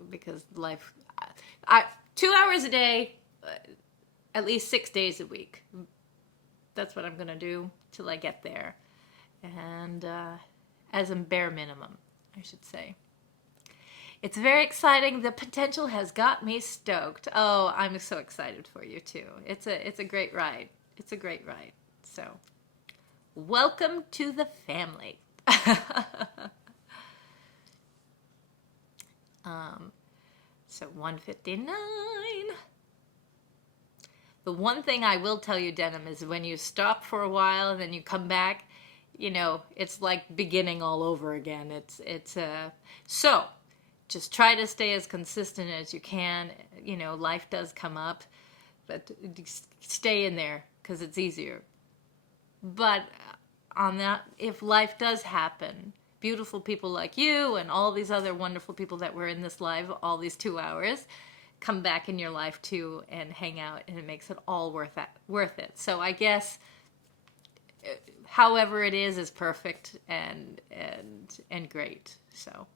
because 2 hours a day, at least 6 days a week. That's what I'm going to do till I get there. And as a bare minimum, I should say. It's very exciting. The potential has got me stoked. Oh, I'm so excited for you too. It's a great ride. It's a great ride. So, welcome to the family. So 159. The one thing I will tell you, Denim, is when you stop for a while and then you come back, it's like beginning all over again. So just try to stay as consistent as you can. Life does come up, but stay in there because it's easier. But on that, if life does happen, beautiful people like you and all these other wonderful people that were in this live all these 2 hours come back in your life too and hang out, and it makes it all worth it. So I guess however it is perfect and great. So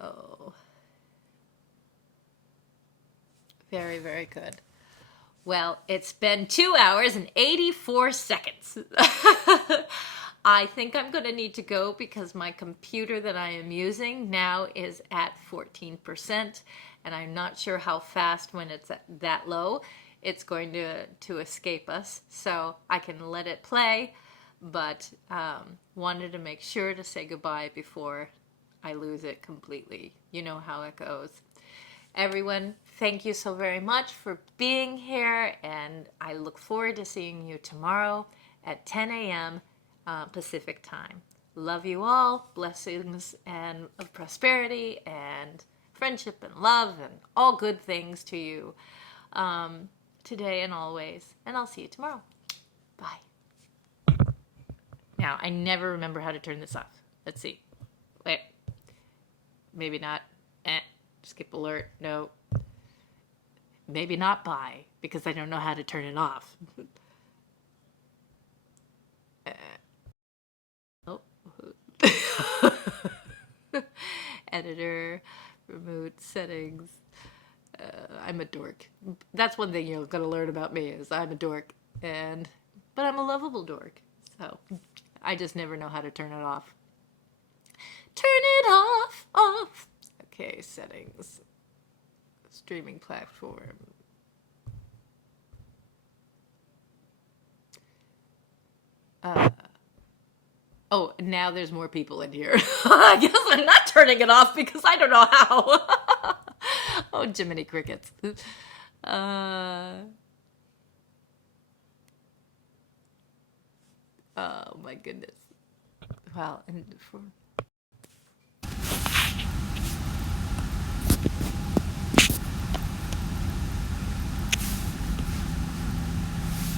oh, very, very good. Well, it's been 2 hours and 84 seconds. I think I'm going to need to go because my computer that I am using now is at 14%, and I'm not sure how fast when it's at that low it's going to escape us. So I can let it play, but wanted to make sure to say goodbye before I lose it completely. You know how it goes. Everyone, thank you so very much for being here, and I look forward to seeing you tomorrow at 10 a.m. Pacific time. Love you all. Blessings and of prosperity and friendship and love and all good things to you today and always. And I'll see you tomorrow. Bye. Now, I never remember how to turn this off. Let's see. Wait. Maybe not. Skip alert. No. Maybe not bye, because I don't know how to turn it off. Oh. Editor, remote settings. I'm a dork. That's one thing you're going to learn about me is I'm a dork. But I'm a lovable dork. So I just never know how to turn it off. Turn it off. Okay, settings. Streaming platform. Oh, now there's more people in here. I guess I'm not turning it off because I don't know how. Oh, Jiminy Crickets. Oh, my goodness. Well, and for